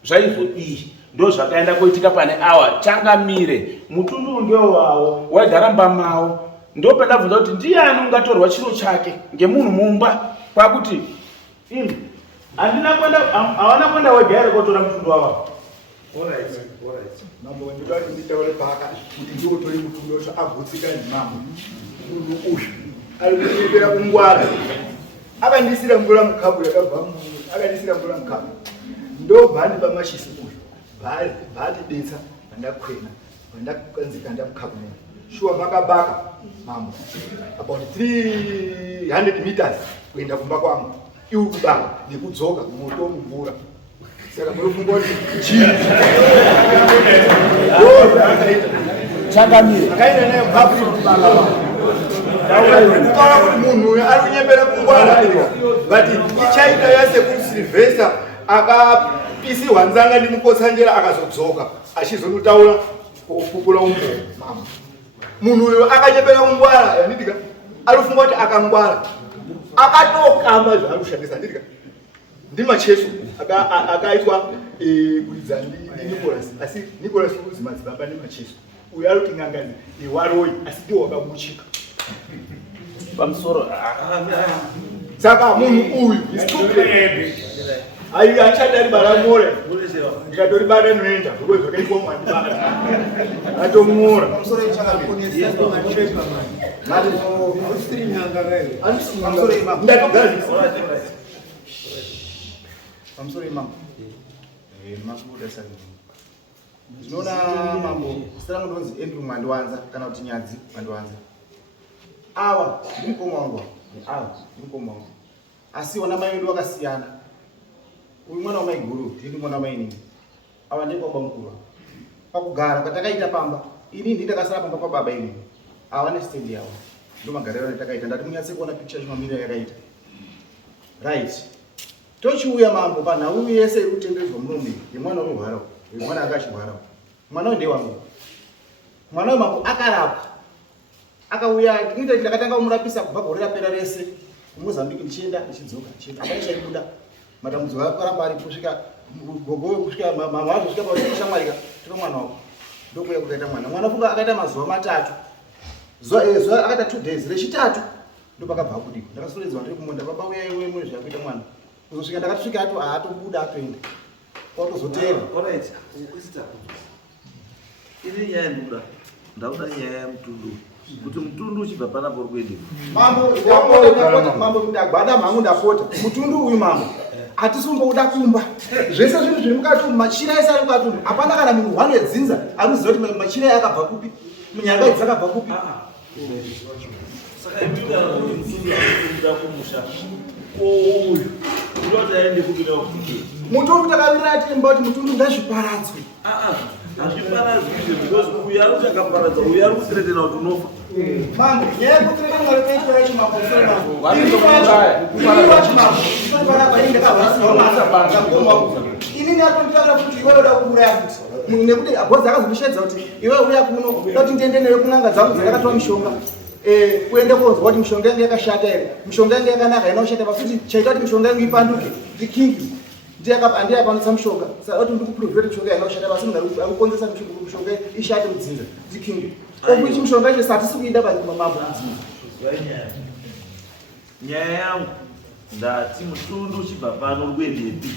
zvaizodii ndo zvakaenda koitika pane awa changamire mutundu ngewavo waigara mbamavo ndo pendabvunza kuti ndiani ungatorwa chiro chake ngemunhu mumba kwakuti ini havana kwenda wega here kotora mutundu wavo. Mambo ndikati nditaure paka kuti ndiotori mutundu wacho agotsika nemambo munhu uyu ari kunyepera kungwara akandisira mvura mukapu yakabva akandisira mvura mukapu ndobva ndipamashisi uyu bhaatidetsa vandakwena vandakanzika ndamukapu shuwa makabaka mambo about 300 meters kuenda kumba kwangu iuri kubaka nekudzoka moto mumvura. Saka munofunga kuti chii changamire akaenda nayo mukapu kubaka ukaona kuti munhu uyu ari kunyepera kungwara but ichaita yasekuru Silvester akapisirwa nzanga ndimukotsanjera akazodzoka achizonotaura kupupura umwe mama munhu uyu akanyepera kungwara yanditika arifunga kuti akangwara akatokamba zvaanoshandisa nditika ndimacheso akaitwa kuridza ndiNicholas asi Nicholas uzi madzibaba nemacheso uyu ari kuti ngangani waroi asi ndiwo wakabuchika pamusoro. Saka munhu uyu ayi achadari baramore ndikatori bada noenda zvo zvakaitwa mwandibata atomura pamusoro ichakakonesa pamusoro imambo makubuda sani ndinoona mambo sara munonzi Andrew Mwandiwanza kana kuti Nyadzi Mwandiwanza awa ndimukoma wangu asi wana mai vedu vakasiyana. Uyu mwana wamai guru ndiri mwana wamai nini awa ndibaba mukuru pakugara kwatakaita pamba ini ndindakasara pamba kwababa ini awa nestendi yawo ndo magariro atakaita ndati munyatse kuona picture zvimamira yakaita right. Tochiuya mambo panhau yese iri kutendedzwa munombe yemwana unorwara yemwana akachirwara mwana uyu ndewangu mwana uyu mambo akarapwa akauya ndinoita kuti ndakatanga kumurapisa kubva gore rapera rese kumozambiki ndichienda ndichidzoka apane chaibuda matambudziko akaramba ari kusvika gogowe kusvika mama azosvika paushamwarika tino mwana wako ndokuya kukaita mwana funga akaita mazuva 3 zuva akaita 2 days rechitatu ndo pakabva kudiko ndakasoredzwa ndiri kumunda baba uya iwe mune zvakuita mwana kuzosvika ndakatosvika atobuda atoenda kwakuzotera ini nyaya ndauda nyaya yamutundu kuti mutundu uchibva panapo urikuende mambo ndagwada mhangu ndapota mutundu uyu mambo hatisomboda kumba zvese zvinhu zviri mukati umu machira ese ari mukati umu hapana kana munhu wanedzinza anoziva kuti machira akabva kupi munyanga idzi akabva kupi saka imuda kumusha uyu unoti aende kupinda kufikira mutundu takavirira tirimba kuti mutundu ngazviparadzwe hazviparadzwi because uyu ari kuti akaparadza uyu ari kusiretena kuti unofa mambo nyaya yekutireka mwari peito yacho mambo sore mambo iri wacho mambo isori panapa ii ndakavhasiwa inini atonditaura kuti iwe uda kuuraya futi nekuti abhodzi akazomishedza kuti iwe uya kuno da kuti ndiende newe kun'anga dzangu dzakatoa mishonga uende kozwa kuti mishonga yangu yakashata here mishonga yangu yakanaka haina kushata pafuti chaita kuti mishonga yangu ipanduke ndikingi andiyapanisa mishonga saka kuti ndikuprovheta mishonga haina kushata pasi munhu akukonzesa mishonga ishate kudzinza ndikingi okuichi mishonga icho satisi kuida mamambo kudzinza nyaya yangu ndati mutundu uchibva pano uri kuendepi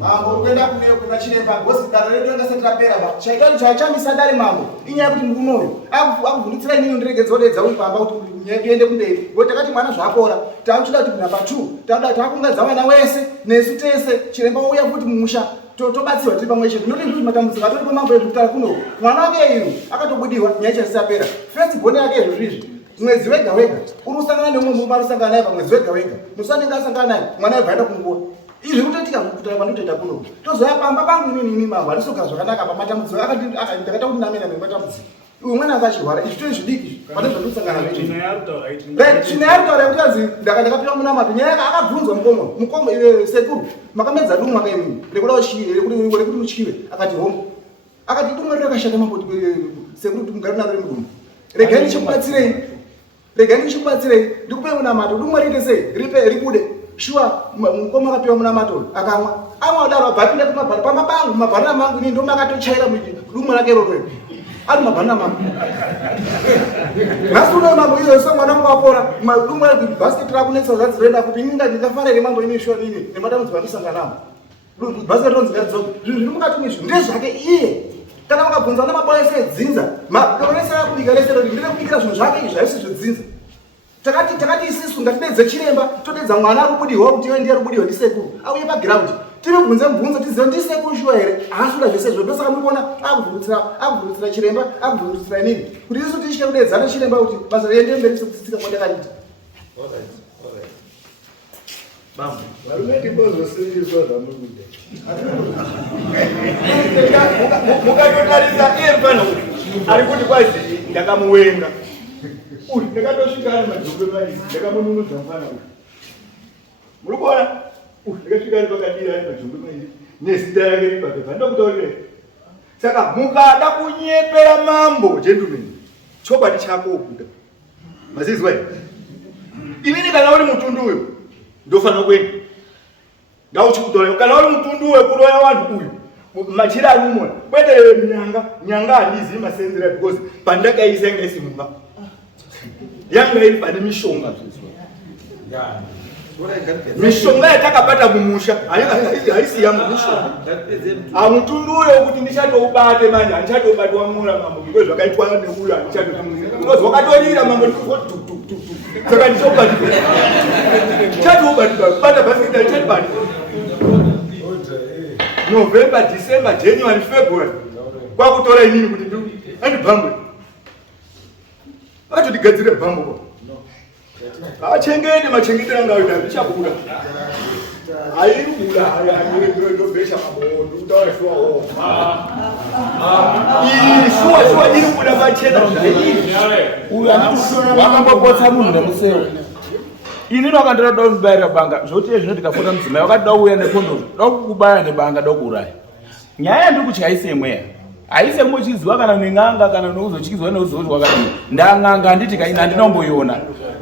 mambo urikuenda kuneyo kuna chiremba gosi daro redu yangasati rapera ba chaita kuti chachamisa dare mambo inyaya kuti murunoyo akuvhundutsira inini ndiregedzodedza uri pamba kuti nyaya kuende kumberi ngoti takati mwana zvapora takuchida kuti namba 2 takuda takungadza vana wese nesu tese chiremba uya futi mumusha tobatsirwa tiri pamwe chete noti matambudziko atori pamambo ezvekutara kuno mwana wake iyu akatobudiwa nyaya chasisapera fesibhoni yake izvozvizvi mwedzi wega wega uri kusangana nemumwe murume anosangana naye pamwedzi wega wega musanenge asangana naye mwana webva aenda kunguva izvi kutoitika kutara kwanditoita kuno tozoya pamba pangu inini mambo handisogara zvakanaka pamatambudziko ndakata kuti namena nematambudziko uyu mwana akachirwara izvi tiri zvidiki pane zvandosangana china yaritaura kuti azi ndakapira muna mato nyaya akabvunzwa mukomo sekuru makamedza dumwe akaimini rekuti mutyiwe akati homo akati dumwe riro akashata mamboti sekuru kuti mugari naro remudumwe regai ndichikubatsirei ndikupe munamato dumwe riite sei ribude shuwa mukoma akapiwa munamato akamwa amwe adaro abvapinda kumabhana pamabangu mabhanana mangu ini ndomakatochaira dumwe rake roroi ari mabhanana mangu nhasi uno mambo iyo so mwana wangu wapora dumwe bhasiketi rakunetsa zvadziroenda kuti ininga ndikafarire mambo ini shuwa nini nematambudziko andosangana navo bhasiketi ronzikadzoka zvinhu zviri mukati mezvi ndezvake iye kana mukabvunza namaboyese edzinza madoresera kubika resero ndire kubikira zvinhu zvake izvi zvaisi zvedzinza takati isisu ngatidedze chiremba todedza mwana ari kubudirwa kuti iwe ndiye rubudirwa ndisekuru auye pagiraundi timubvunze mubvunzo tizive ndisekuru shuwa here haasuda zvese izvo ndosaka muiona akuvhundutsira chiremba akuvhundutsira inini kuti isu tichike kudedzana chiremba kuti basa riende mberi sekutsitsika kwandakanyita mambo varume timbozosindiswa zvamukuda mukatotarisa iye pano ari kuti kwazi ndakamuwenga uyu ndakatosvika ari madzobe maisi ndakamununudza mufana uyu muri kuona uyu ndakasvika ari pakadira ari madzobe maisi nezita rake ripapepa ndokutaurire saka mukada kunyepera mambo gentlemen chokwadi chako okuda mazizwa inini kana uri mutundu uyu ndofanira kuenda ndauchikutorayo kana uri mutundu wekuroya vanhu uyu machira ari umona kwete nyanga handizivi masenzera because pandakaisa yanga isi mumba yanga iri pane mishonga mishonga yatakabata mumusha haisi yangu mishonga mutundu uyo kuti ndichatoubate manje handichatobatwa mura mambo because zvakaitwa neuyo because wakatorira mambo saka ndichatobatibata bhasiketi ndichatobatwa November, December, January, February. Kwakutora inini kuti andibhambwe. Akatigadzire bhambo. Achengete machengetera ngayo ndichabuda. Ayibuda ndobesha mabondo utaure shuwa. Shuwa iri kuda machena zvairi. Uyu andikushora wakambopotsa munhu nemuseo. Ini wakandira dombaira banga zvoti zvino tikafota mudzimai wakati dauya nekondomu dokubaya nebanga dokuuraya nyaya ndikuchaise mweya haise mochiziva kana neng'anga kana nouzochikizwa neuzozvi wakadii ndang'anga handiti kaina handinomboiona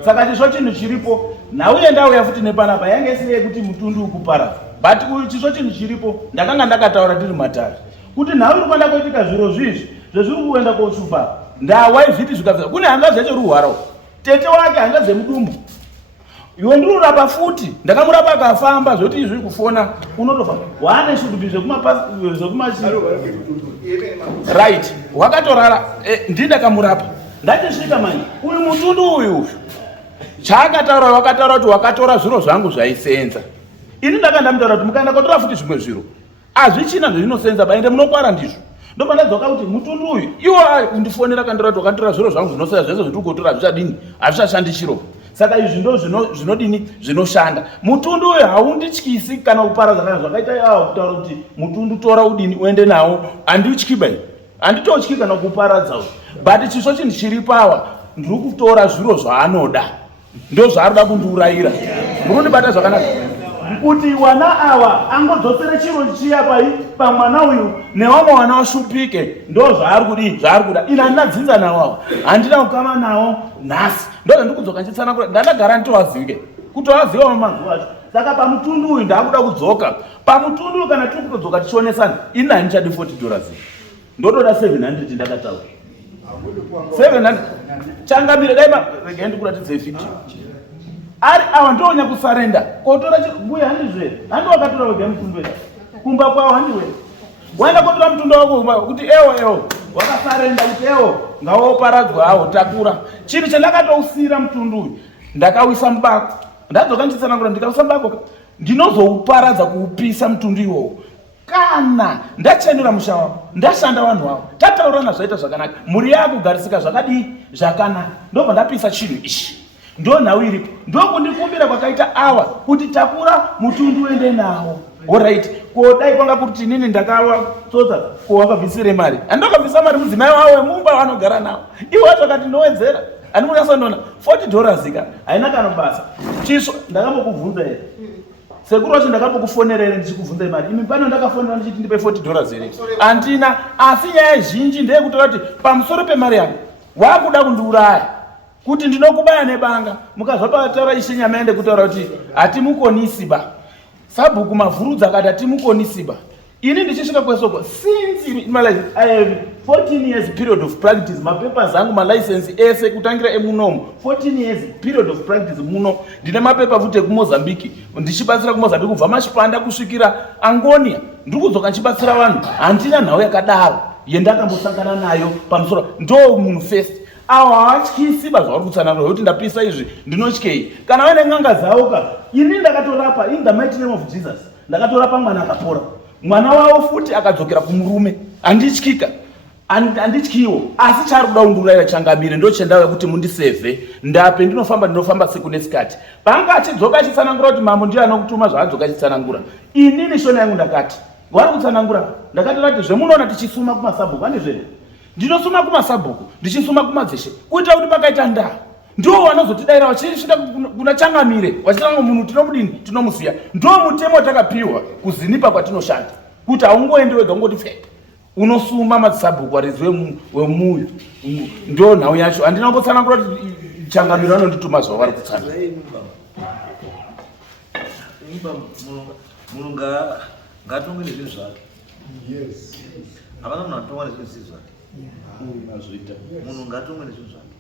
saka chisvo chinhu chiripo nauye ndauya futi nepanapa yange isiri yekuti mutundu ukuparadza but chisvo chinhu chiripo ndakanga ndakataura tiri matare kuti nhau iri kuenda kuitika zviro zvizvi zvezviri kuenda koshupa ndawaivhiti zvikabvisa kune hanga zvechoruhwaro tete wake hanga dzemudumbu iwe ndirurapa futi ndakamurapa akafamba zvoti izvi kufona unotofa wane shudubi zvekumachi right wakatorara ndindakamurapa ndatisvika manje uyu mutundu uyu chaakataura wakataura kuti wakatora zviro zvangu zvaisenza. Ini ndakandamutaura kuti mukaenda kotora futi zvimwe zviro azvichina zvezvinosenza baende munokwara ndizvo. Ndoba ndadzoka kuti mutundu uyu iwo kundifonera kandira kuti wakatora zviro zvangu zvinosenza zvese zvitiri kutora hazvichadini hazvichashandi chiro. Saka izvi ndo zvinodini zvinoshanda. Mutundu uyu haundityisi kana kuparadza kana zvakaita yawo kutaura kuti mutundu tora udini uende nawo. Handiutyi bai, handitotyi kana kuparadza uyu, but chisvo chinhu chiri pawa ndiri kutora zviro zvaanoda, ndo zvaanoda kundiurayira. Murundibata zvakanaka kuti wana awa angodzosere chiro chiya pamwana uyu nevamwe wana washupike, ndo zvaari kudii zvaari kuda. Ina handinadzinza nawo, handina kukama nawo nhasi, ndo zvandikudzoka ndichitsana kuti ndandagara nditowazivike kutowaziva mamazuva acho. Saka pamutundu uyu ndakuda kudzoka pamutundu uyu. Kana tiri kutodzoka tichionesana, ini handichadi $40 ndotoda 700 ndakataura 700 changamire dai rega ndikuratidze 50 ari awa ndonya kusarenda kotora mbuya handizve handi wakatora wega mutundu wedu kumba kwawo handiwe waenda kotora mutundu wako kuti ewo wakasarenda kuti ewo ngawoparadzwa hawo takura. Chinhu chandakatousira mutundu uyu ndakawisa mubako, ndadzoka ndichitsanangura ndikawisa mubako ndinozouparadza kuupisa mutundu iwowo. Kana ndachenura musha wavo ndashanda vanhu vavo tataurana zvaita zvakanaka mhuri yakugarisika zvakadii zvakanaka, ndobva ndapisa chinhu ichi. Ndo nhau iripo, ndokundikumbira kwakaita awa kuti takura mutundu uende nawo. Alright, kodai kwanga kuti inini ndakawatsotsa kuwakabvisire mari, handakabvisa mari mudzimai wavo wemumba vanogara nawo. Iwo wacho akati ndowedzera, handimunyasanona $40 ika haina kana basa. Chisvo ndakambokubvunza here sekuru wacho ndakambokufonera here ndichikubvunza mari, imi pano ndakafonera ndichiti ndipe $40 here handina. Asi nyaya zhinji ndeyekutora kuti pamusoro pemari yangu wakuda kundiuraya kuti ndinokubaya nebanga. Mukazva pataura ishe Nyamende kutaura kuti hatimukonisiba sabhuku mavhurudza akati hatimukonisiba. Ini ndichisvika kwesoko since in my life I have 14 years period of practice. Mapapers angu malicense ese kutangira emunomo 14 years period of practice muno. Ndine mapepa futi ekuMozambique ndichibatsira kuMozambique kubva Machipanda kusvikira Angonia. Ndiri kudzoka ndichibatsira vanhu, handina nhau yakadaro yendakambosangana nayo pamusoro. Ndo munhu first awo haatyisiba zvauri kutsanangura kuti ndapisa izvi ndinotyei. Kana vaine n'anga dzauka, ini ndakatorapa in the mighty name of Jesus, ndakatorapa mwana akapora, mwana wavo futi akadzokera kumurume. Handityika, handityiwo, asi chaari kuda kundiurayira changamire ndo chendauya kuti mundisevhe ndape ndinofamba siku nesikati. Panga achidzoka achitsanangura kuti mambo ndiye anokutuma zvaadzoka achitsanangura, inini shona yangu ndakati vari kutsanangura ndakatola kuti zvemunoona tichisuma kumasabhuku handizvene ndinosuma kumasabhuku ndichisuma kumadzeshe kuita kuti pakaita ndaa ndo vanozotidaira vachisvika kuna Changamire vachitanga munhu tinomudini tinomusiya. Ndo mutemo takapiwa kuzinipa kwatinoshanda kuti haungoendi wega ungoti pfeka unosuma masabhuku aridzi wemuyu. Ndo nhau yacho handina kumbotsanangura kuti Changamire vanondituma zvavo vari kutsana. Munhu ngatonge nezvinhu zvake. Havana munhu anotonga nezvinhu zvisi zvake. Munhu ngatonge nezvinhu zvake.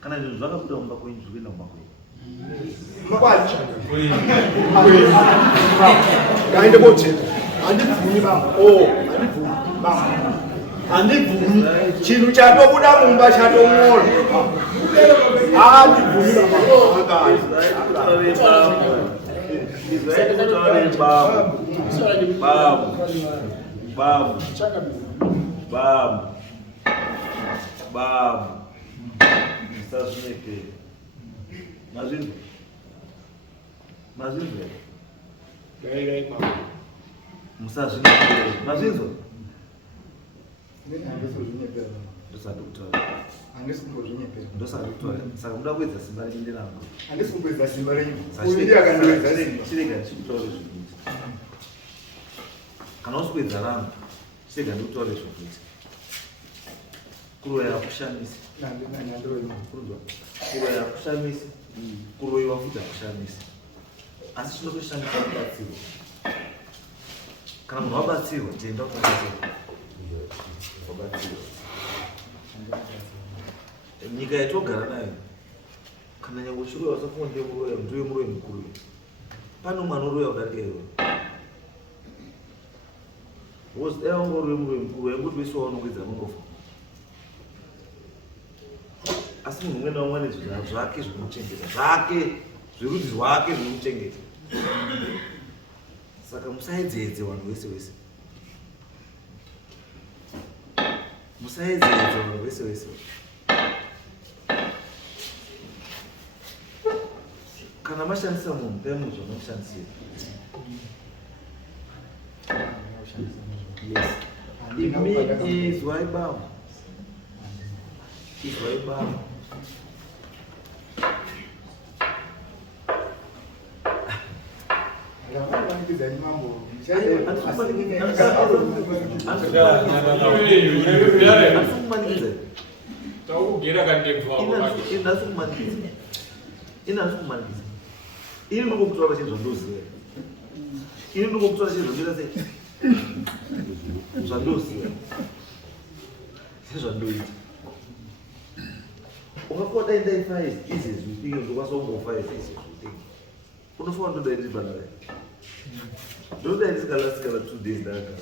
Kana zvinhu zvakabuda mumba kwenyu zviri kuenda mumba kwenyu. Makwacha. Ngaende kocheka. Handibvumi bambo. Handibvumi bambo. Handibvumi. Chinhu chatobuda mumba chatomora. Handibvumi Babu. Musazvinyepe. Mazvinzwa. Musazvinyepe. Mazvinzwa. Ndosati kutaura. Handisi kumbozvinyepera. Ndosati kutaura. Saka muda kuedza simba renyu rangu. Handisi kuedza simba renyu. Uyu ndiye akandiwedza simba. Chirega ndichikutaura zvekuita. Kana usikuedza rangu, chirega ndikutaure zvekuita. Kuroya hakushamisi. Kuroya hakushamisi. Kuroyiwa futi hakushamisi. Asi chinotoshamisa kubatsirwa. Kana munhu wabatsirwa, tenda kubatsirwa. Nyika yatogara nayo, kana nyange uchiroya usafunga ndemuroya, ndiwe muroyi mukuru. Pano mwana uroya kudarika iwe. Dai wangoroya muroyi mukuru, waingoti wese waunongwedza unongofa. asi munhu umwe naumwe ane zvinhu zvake zvinomuchengeta, zvake zverudzi rwake zvinomuchengeta. Saka musaedzedze vanhu vese vese, musaedzedze vanhu vese vese. Kana mashandisa munhu pemuzvo nokushandisira. Yes. Izwai baba. Izwai baba. Ini ndokutaura chezvandoziva. Ini ndokutaura chezvandoita sei. Zvandoziva. Sezvandoita. Ukakuwa dai 5 izvezvi upiwe ndokwasombova 5 izvezvi upiwe. Unofanira ndodai ndiri panapa. Ndodai ndisikalasika 2 days ndakagara.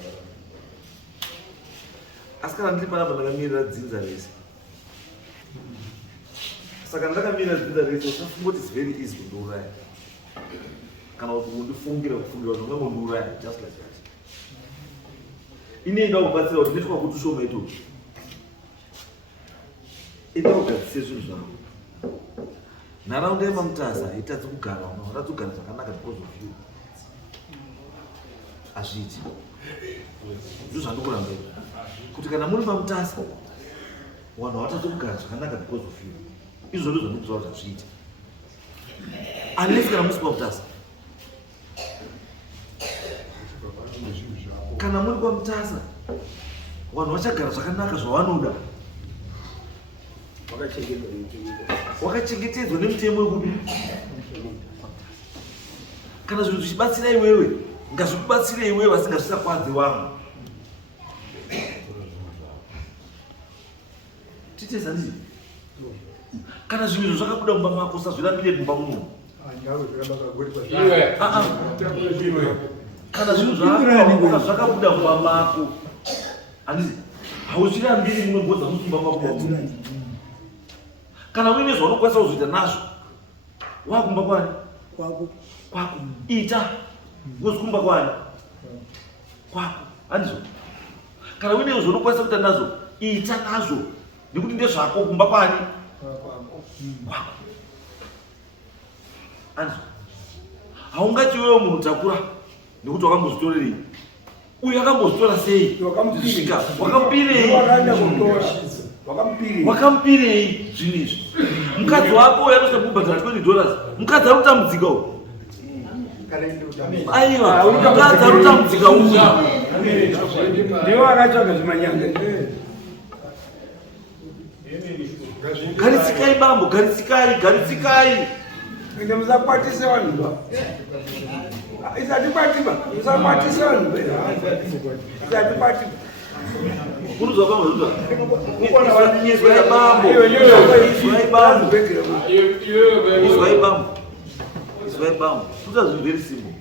Asi kana ndiri panapa ndakamirira dzinza rese. Saka ndakamirira dzinza rese usafunga kuti it's very easy kundiuraya. Kana kuti undifungira kufungira kuti ungangondiuraya just like that. Ine ida kubatsira kuti nditwa kuti ushoma itoki. Ida kugadzise zvinhu zvako. Nharaunda yeMamutasa itadzi kugara, unatadzi kugara zvakanaka because of you. Azviti. Ndizvo zvandikuramba kuti kana muri Mamutasa vanhu havatadzi kugara zvakanaka because of you. Izvo ndizvo zvandikutaura kuti azviiti. Unless kana musi Mamutasa. Kana muri kwaMutasa vanhu vachagara zvakanaka zvavanoda. Wakachengetedzwa nemutemo wekupi. Kana zvinhu zvichibatsira iwewe ngazvikubatsire iwewe vasingazvisakwadzi vamwe. Titesa ndizvo. Kana zvinhu zvakabuda mumba mako usazvirambire mumba muno. Kana zvinhu zvakabuda mumba mako handizi hauzvirambiri mumwe mbodza musumba mako. Kana uine zvaunokwanisa kuzviita nazvo wakumba kwani? Kwako. Ita ngozikumba kwani? Kwako. Handizvo. Kana uine zvaunokwanisa kuita nazvo ita nazvo nekuti ndezvako kumba kwani? Kwako. Handizvo. Haungati wewe munhu takura nekuti wakambozvitorerei. Uyu akambozvitora sei? Wakamupirei? Wakamupirei zvinhu izvi? Mukadzi wako uyu anoda kubhadhara $20. Mukadzi ari kutambudzika uyu. Aiwa, mukadzi ari kutambudzika uyu. Ndiwo akatsvaga zvimanyanga. Garisikai bambo, garisikai. Ende musakwatise vanhu ba. Isati kwatiba, musakwatise vanhu ba. Isati kwatiba. Unozwa bambo zvoda? Izwai bambo. Izwai bambo. Kuta zvinhu very simple.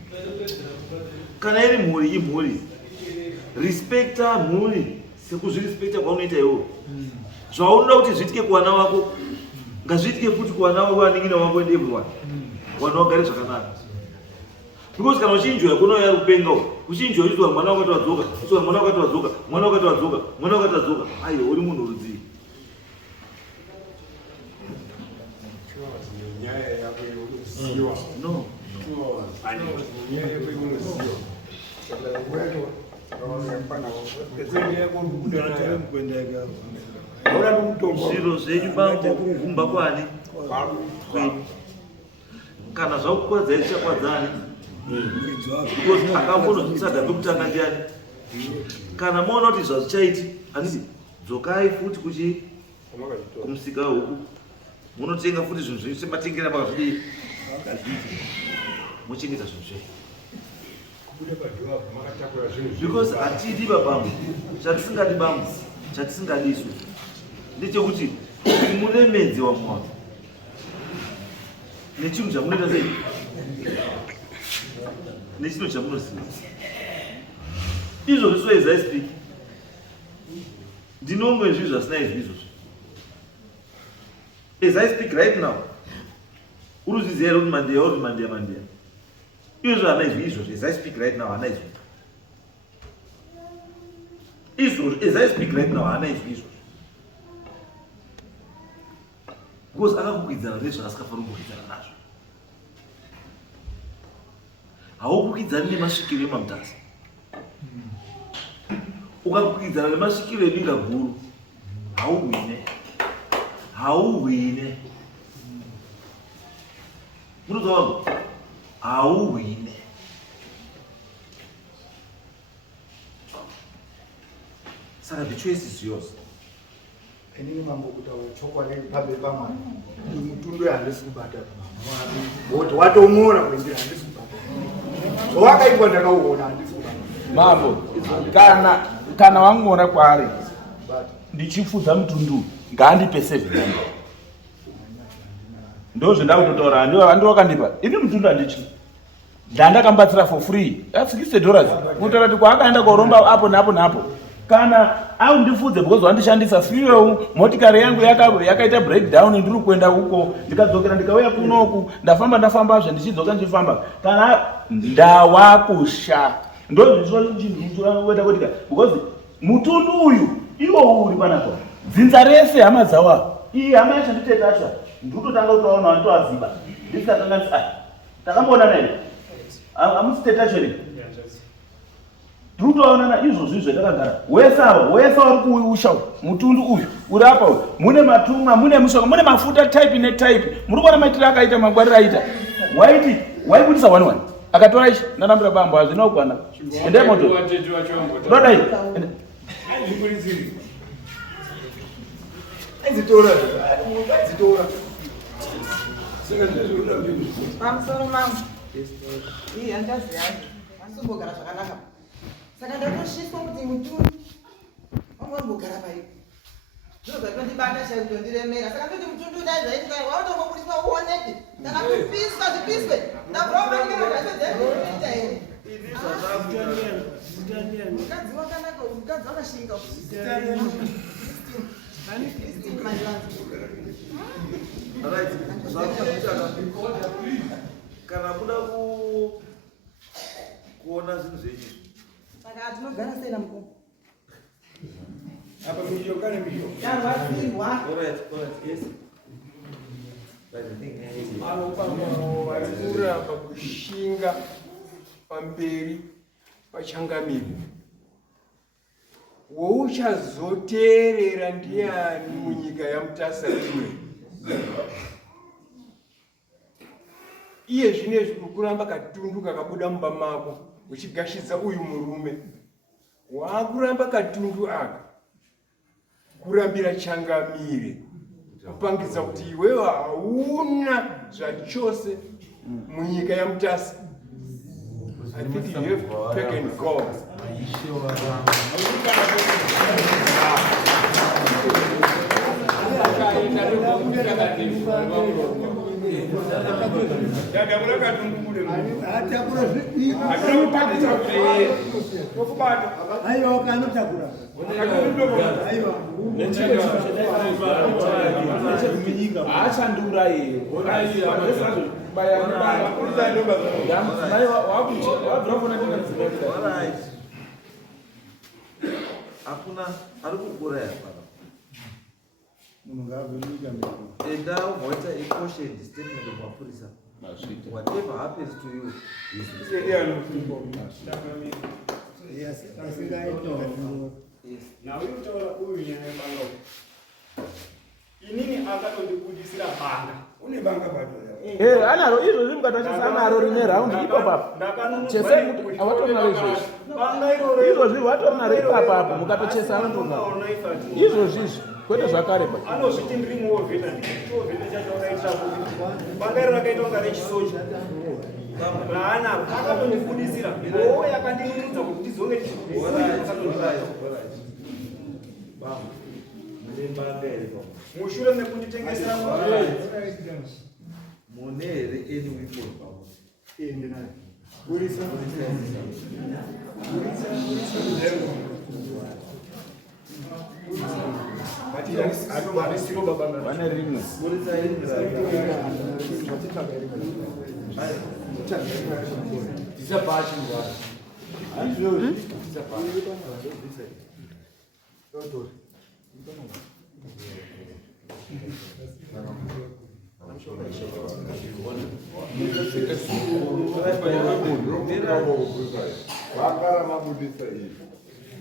Kana iri mhuri imhuri. Respecta mhuri sekuzvirespecta kwaunoita iwewe. Zvaunoda kuti zviitike kuvana vako ngazviitike futi kuvana vako vaningina vako and everyone. Vanhu vagare zvakanaka. Because kana uchinjoya kunouya kupenga uchinjoya uchizwa mwana wakati wadzoka, uchizwa mwana wakati wadzoka, mwana wakati wadzoka, mwana wakati wadzoka. Aiyo uri munhu rudzii. No. Zviro zvenyu bambo kumba kwani? Kana zvakukwadza zvichakwadzani? Because akambonozvitsaga pekutanga ndiani? Kana moona kuti zvazvichaiti handiti dzokai futi kumusika huku munotenga futi zvinhu zvenyu sematengera pakazvidii muchengeta zvinhu zvenyu. Because hatidi babambo chatisingadi bambo chatisingadi isu ndechekuti muremedzi wamwaka nechinhu chamunoita sei nechinhu chamunoziva izvo zviso as I speak ndinomwe zvinhu zvasina izvi izvozvo As I speak right now, uruzizia kuti mandeya. Izvo hana izvi. As I speak right now, hana izvi. As I speak right now, hana izvi. Because akakukwidza nezvo asikafanira kukwidza nazvo. Haukwidza nemasvikiro emamutasa. Ukakwidza nemasvikiro elinga guru, hauwine. Munozwa? Hauwine. Saka the choice is yours. Ini mambo kutaura chokwadi pabe pamwe. Mutundu handisi kubata. Ngokuti watomura kuendera handisi kubata. So wakaitwa ndakauona handisi kubata. Mambo, kana wanguona kwaari ndichifudza mutundu ngaandipe 700. Ndozvenda kutotaura handiwa wakandipa. Ini mutundu handichi. Ndandakambatsira for free. That's $60. Unotaura kuti kwaakaenda koromba apo napo. Kana au ndifudze because wandishandisa fuel motikari yangu yakaita breakdown ndiri kuenda huko ndikadzokera ndikauya kunoku ndafamba ndichidzoka ndichifamba kana ndawakusha ndozvisho chinhuchoita kuti because mutundu uyu iwo uri panapa dzinza rese hama dzawa iyi hama yacho nditetasha ndikutotanga kutoona wantoaziba ndisikakanganisa takamboona naye amusitetasha ere Drutoona izvozvi zvatakagara. Wese uri kuusha mutundu uyu uri apa mune matumwa, mune mushonga, mune mafuta type netype. Muri kuona maitiro akaita mangwarira aita. Waibudisa 1 akatora ichi nanambira bambo azvinokwana. Ende moto. Rodai. Aizitora. Pamusoro mama. Iyi handazi yangu. Masumbogara zvakanaka. Saka ndatoshiswa kuti mutundu wangambogara paipo. Zviro zvatondibata chakutondiremera. Saka ndoti mutundu dai zvaita wautongobudiswa uoneke. Kana kupiswa zvipiswe. Ndakurobanira zvacho dzekuita here. Mukadzi wakanaka, mukadzi wakashinga. Kana kuda kuona zvinhu zvenyu saka tinogara sei namukoma apa mijokane mijo yarwasirwa yes anopambawo arikuramba kushinga pamberi pachangamiro wouchazoteerera ndiani munyika yamutasa iwe iye zvinezvi kuramba katundu kakabuda mumba mako uchigashidza uyu murume waakuramba katundu aka kurambira changamire kupangidza kuti iwewo hauna zvachose munyika yamutasa. I think you have taken God. Hakuna arikugura hapa. And now what a caution statement of Mapurisa. Whatever happens to you is Yes. Now you told uyu nyamepanga. Inini akatondibudisira banga. Une banga bato ya. Anaro izvo zvimukatochesa anaro rine round ipo papo. Chese kuti awatonaro izvozvi. Banga iroro Izvozvi watonaro ipapo apo mukatochesa anotongaro. Izvozvi kwete zvakare pa. Anozviti ndiri muovheta nditoovheta chacho wakaitira kuti banga iroro rakaita kunga rechisoja. Raana akatondibudisira. Owo yakandinunudza kuti ndizonge mushure mekunditengesera munere eni wipo Endenayo. Harisiro baba Vane rimwe. Tichapachi ngwara.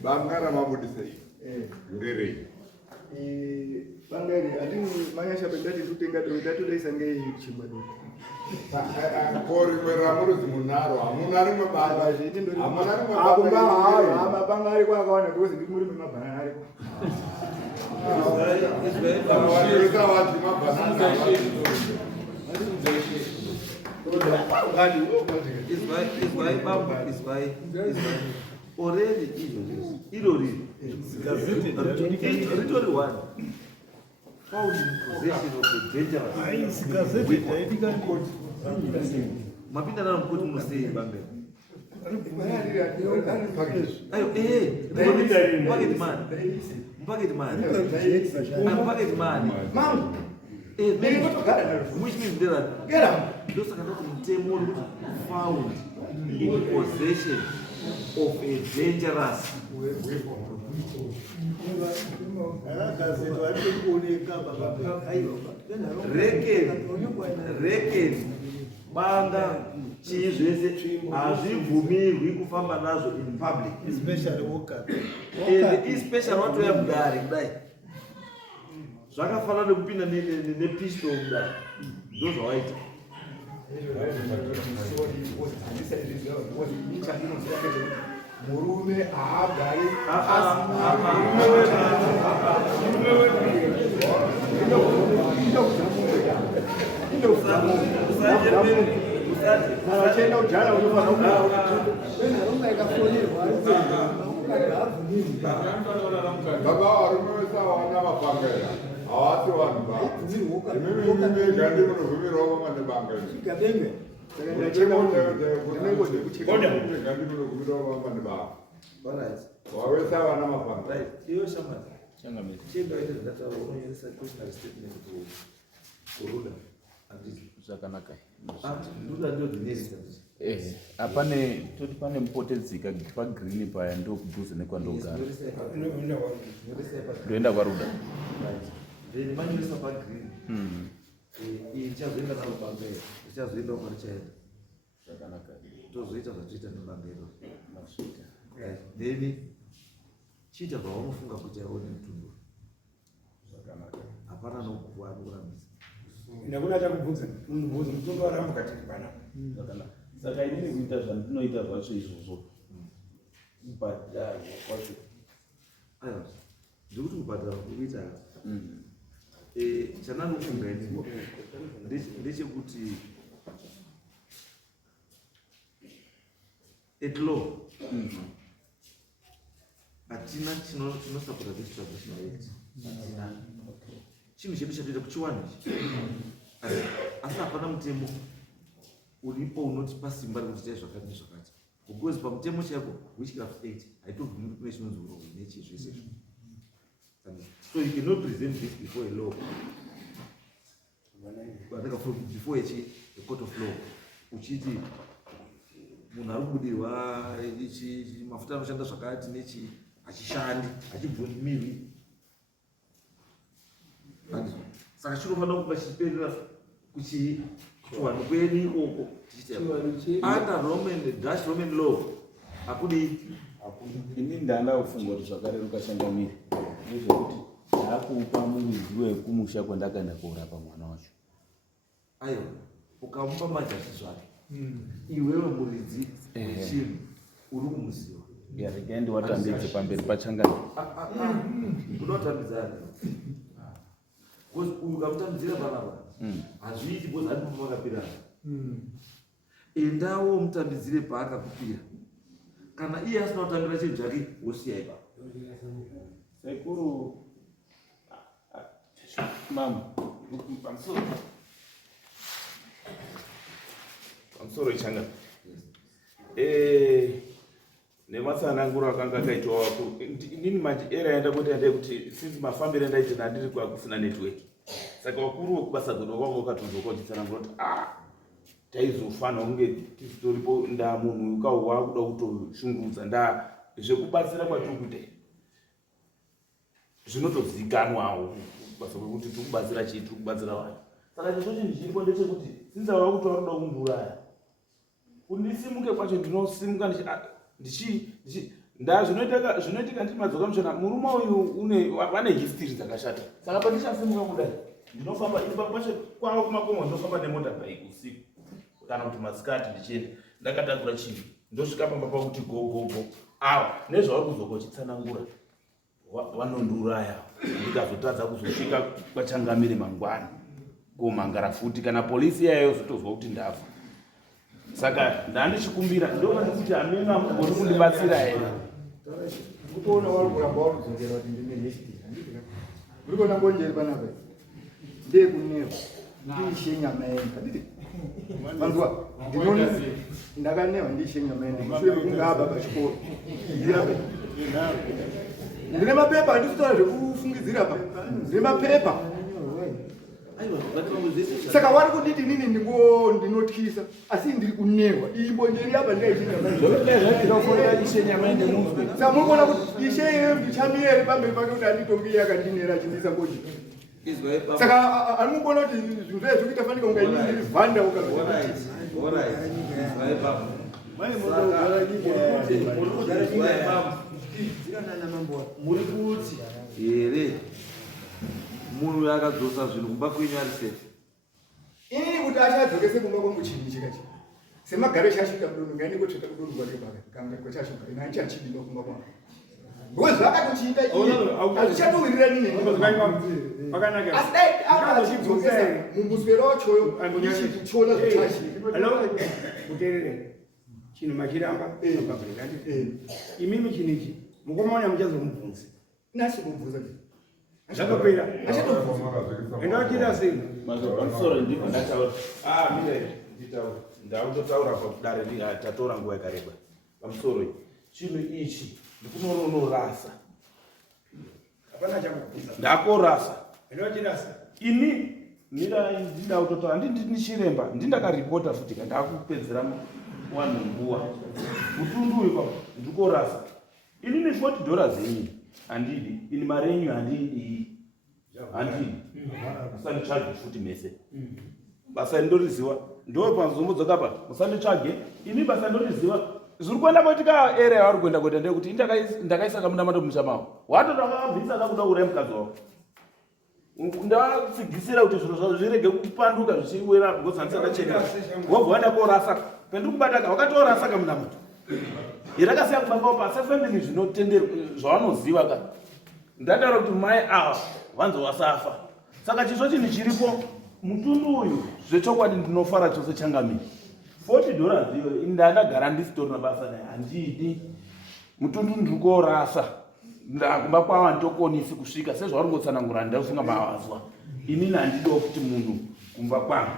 Bangara mabudisa iyi. Ngerei. Bangari, adini manyasha bedati tutenga do datu daisa ngei chimbado. Kori kweramuru zimunaro, amunari mabanga. Amunari Akumba hayo, amabangari kwa kawana dozi ndimuri mabana ariko. Weza wati mabana. Is by already irori literally one found in possession of a dangerous mapinda na mkoti mnostei bambe ayo pocket man Mam, which means that get up. those are not found in possession of a dangerous reckon banga chii zvese hazvibvumirwi kufamba nazvo in public, especially watoya mugare kudai zvakafanana nekupinda nepistol kudai ndo zvawaita. Murume haagari achaenda kujara Baba varume vese hawana mabanga ere. Havasi vanhu baba. Imimi gandi munovhumirwawo vamane banga ere. Wavese havana mabanga. Iyo shamani chiendaite zvakataura unonyeresa cautionary statement kurula Zvakanaka. ndula ndio dzinesa Apane toti pane mupotedzika pagreen paya ndo kudhuze nekwandogara. Ndoenda kwaruda. then manyoresa pagreen ichazoenda navo pamberi ichazoendawo kwarichaenda Zvakanaka. tozoita zvatoita nebambero then chiita zvaunofunga kuti aone mutundu hapana nokukurambisa ndakuna takubvunza munhu mutundu waramba katikibana Zvakanaka. Saka inini kuita zvandinoita zvacho izvozvo kubhadharwa kwacho aiwa ndikuti kubhadharwa kuita chananofunga ini ndechekuti at law hatina chinosapota this traditional act chinhu chedu chatoita kuchiwana asi hapana mutemo uripo unotipa simba rekuti tai zvakati nezvakati because pamutemo chako witchcraft act haitobvumi kune chinonzi uroyi nechi zvese so you cannot present this before a law before a court of law uchiti munhu ari kubudirwa mafuta anoshanda zvakati nechi hachishandi hachibvumirwi saka chinofanira kunga chichiperera kuchiwano kweni ikoko under Dutch Roman law hakudi. Ini ndanda kufunga kuti zvakareruka changamiri nezvekuti ndakupa muridzi wekumusha kwandakaenda korapa mwana wacho. Aiwa ukamupa majasi zvake iwewe muridzi wechinhu uri kumuziva yaregendi watambidze pamberi pachangani unotambidzana because uyu ukamutambidzira panapa hazviiti because hadi pamakapirana endawo mutambidzire paakakupira kana iye asina kutambira chinhu chake wosiya ipapo. Sekuru mama pamusoro ichanga nematsananguro akanga akaitwa wakuru. Inini manje era yaenda kuti since mafambiro ndaita ndiri kusina network. Saka wakuru wekubasa godo wanga wakatodzoka uchitsanangura kuti taizofana kunge tistoripo ndaa munhu ukauwa kuda kutoshungurudza ndaa zvekubatsira kwatiri kuita zvinotozikanwawo basa kwekuti tiri kubatsira chii, tiri kubatsira vanhu. Saka chizvo ndichiripo ndechekuti since wava kuti wakuda kundiuraya kundisimuke kwacho ndinosimuka ndaa zvinoitika ndiri madzoka mushana murume uyu vane history dzakashata. Saka pandichasimuka kudai ndinofamba pacho kwavo kumakomo ndinofamba nemota bike usiku kana kuti masikati ndichienda ndakatakura chinhu ndosvika pamba pakuti gogogo ava nezvauri kuzoka uchitsanangura vanondiuraya ndikazotadza kuzosvika kwachangamire mangwana komangara futi kana polisi yayo zotozwa kuti ndafa. Saka ndandichikumbira ndokati amena mugoni kundibatsira here kutoona wari kuramba warudzokera kuti ndine history uri kuona ngonjeri panapa ndekuneva ndiishe nyama yenga nditi manzwa ndinoni ndakaneva ndiishe nyama yenga mushure mekunge aba pachikoro ndine mapepa handisitaura zvekufungidzira pa ndine mapepa. Saka wari kunditi nini ndinotyisa asi ndiri kuneva imbonjeri apa ndaisaa muri kuona kuti ishe iyeyo ndichamire pamberi pake kuti anditongi yakandinera achindisa ngoji. Saka animukuona kuti zvinhu zvaizvo kuita fanika kunga ini ndiri vhanda muri kuti here munhu akadzosa zvinhu kumba kwenyu ari sefe ini kuti achadzokese kumba kwomuchini chikachi semagare chasvika kudonhu ngainengotsveta kudonhu kwake paka kwachasvika ina achiachidimba kumba kwavo because vakatochiita hazvichatowirira nini asi dai achidzokesa mumuswero wachoyo chiona zvochashika chinhu machiramba imimi chinichi mukomaona muchazomubvunzi nasi mubvunza zvakapera enda uchida sei pamusoro ndiko ndataura mire nditaura ndakutotaura pakudare tatora nguva yakareba pamusoro chinhu ichi ndikunonorasa hapana chakubvunza ndakorasa enda uchidasa ini ndida kutotaura ndichiremba ndindakaripota futi kandakupedzera wanhu nguva mutundu uyu kwavo ndikorasa ini ne $40 ini handidi ini marenyu handidi musanditsvage futi mese basa ndoriziva ndo panzomudzoka pa musanditsvage ini basa ndoriziva zviri kuenda kuitika area yavari kuenda kuita ndekuti ndakaisaka munamato muchamavo watotavabvisa da kuda uraya mukadzi wavo ndatsigisira kuti zviro zvavo zvirege kupanduka zvichiwera because handisakachena wobva waenda korasa pendiri kubataka wakatorasaka munamato irakasiya kubakawo pasafemini zvinotenderwa zvavanoziva ka ndataura kuti mai ava vanzi wasafa. Saka chisvo chinhu chiripo mutundu uyu zvechokwadi ndinofara chose changamiri $40 iyo ndandagara ndisitorina basa naye handidi mutundu ndiri korasa ndakumba kwava nditokonisi kusvika sezvauri ngotsanangura ndafunga mavazwa inini handidiwo kuti munhu kumba kwangu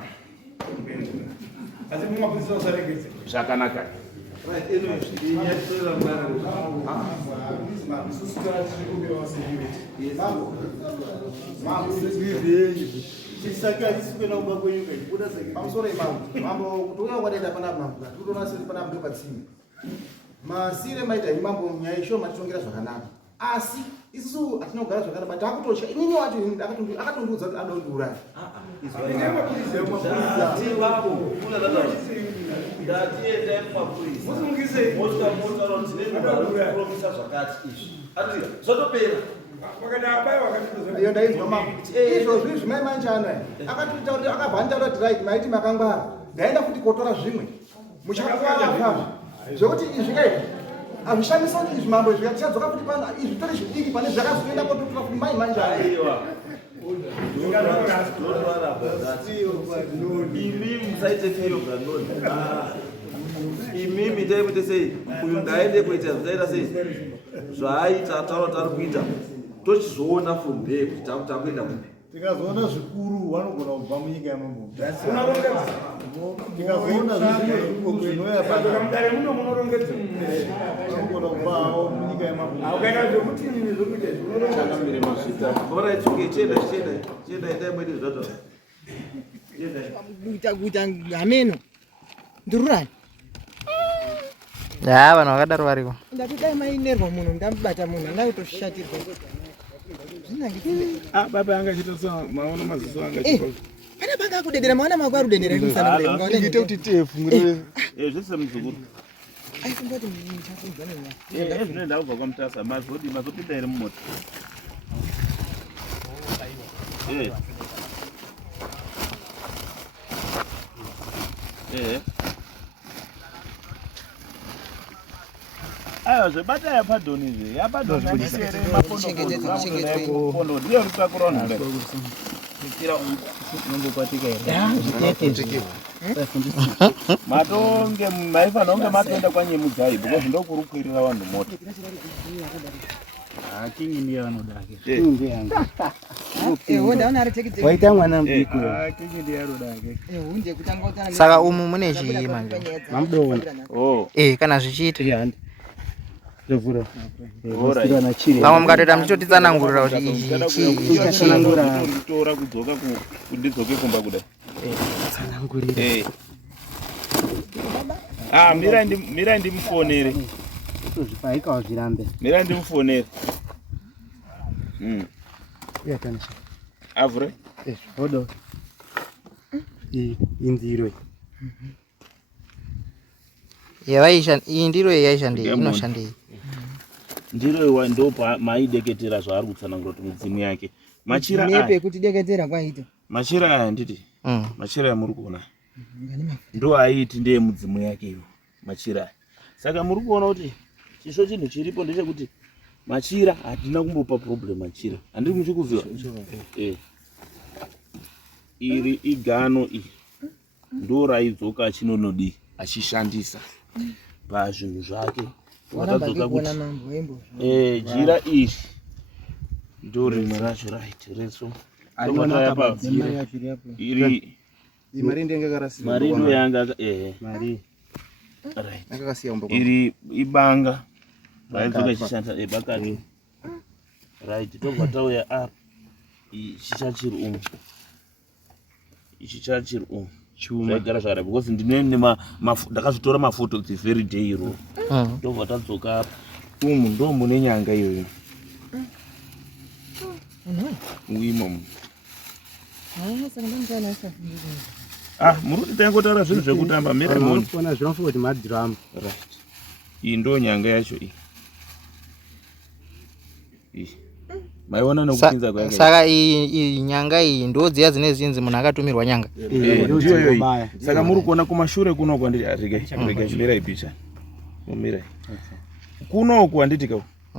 asi mumabvunzisa usaregedze zvakanaka pamusoro mambo kuti uya kwadaita panapa mambo tikutonasiri panapa ndo patsime masire maita imambo nyaya isho matitongera zvakanaka asi isusu hatinogara zvakanaka takutosha inini wacho akatondiudza kuti adondiuraya iyo ndainzwa mambo izvozvi zvimaimanjana akatoita kuti akabva nditaura kuti right maiti makangwara ndaenda kuti kotora zvimwe muchakuvara zvazvo zvokuti izvi kai hazvishamisa kuti izvi mambo izvi tichadzoka kuti pano izvi tori zvidiki pane zvakazoenda kototora kuti maimanjana imi musaite feyo granoni imimi taimute sei uyu ngaende kuita zvaita sei zvaaita taura tari kuita tochizoona from there kuti takuenda kupi tikazoona zvikuru vanogona kubva munyika yamambo Ndikaona zvinoya Mudare muno munorongedza. panogona kuvawo munyika yemabhuku. Ukaenda zvekuti zvokuita zvinorongedza. Bora ichuke cheda enda mwedi zvato. Kuita ngameno. Ndururani. Ya, vanhu vakadaro variko. Ndati dai mainerwa munhu ndamubata munhu ndaitoshatirwa. Baba angachita so maono maziso angachita. Pana banga kudedera maana makwa rudendera kusana kudai. Ngaone Ngite kuti tefu ngire. Zvese muzukuru. Aifumboti nchakunzana nya. Zvinoenda kubva kwamutasa mazopinda iri mumota. Ayo zvebata yapadhoni yapadhoni yanisere mapondo ndiyo rutakurona kudai. Matonge maifanira kunge matoenda kwanyemudzayi because ndokurukwirira vanhu mota. Kingi ndiye vanodake. Ndaona ari tekiti. Waita mwana mudiki. Kingi ndiye anodake. Hunde kutanga utana. Saka umu mune chiyima. Mamudona. Kana zvichiita. Ndovura. Vamwe mukatoita muchitotitsanangurira kuti ichi tora kudzoka kundidzoke kumba kudai. Tsanangurira. Mira ndimufonere. Kuzvipaika wazvirambe. Mira ndimufonere. Yakanisha. Avure? Hodo. Indiro. iyi ndiro yaishandei inoshandei. Ndiro iwa ndo maideketera zvaari kutsanangura kuti mudzimu yake. Machira aya. Nepe kuti deketera kwaita. Machira aya nditi. Machira yamuri kuona. Ndo aiti ndiye mudzimu yake iyo. Machira aya. Saka muri kuona kuti chisho chinhu chiripo ndechekuti machira hatina kumbopa problem machira. Handiri muchikuziva. Iri igano iyi. Ndo raidzoka achinonodi achishandisa pazvinhu zvake. Wakadzoka kuti jira iri ndo rimwe racho right reso iri marindo yanga iri ibanga raidzoka ichishanda bakati right tobva tauya up ichichachiri umu zvaigara zvakadai because ndakazvitora mafoto the very day iro tobva tadzoka umu ndo mune nyanga iyoyo uimomo muri kuti tangotaura zvinhu zvekutamba miremona zvinofa kuti madhiramu iyi ndo nyanga yacho iyi maiona nokupinza kwake. Saka iyi nyanga iyi ndo dziya dzine zinzi munhu akatumirwa nyanga. Saka muri kuona kumashure kuno kwanditi rega mirai picha. Mirai. Kuno kwanditi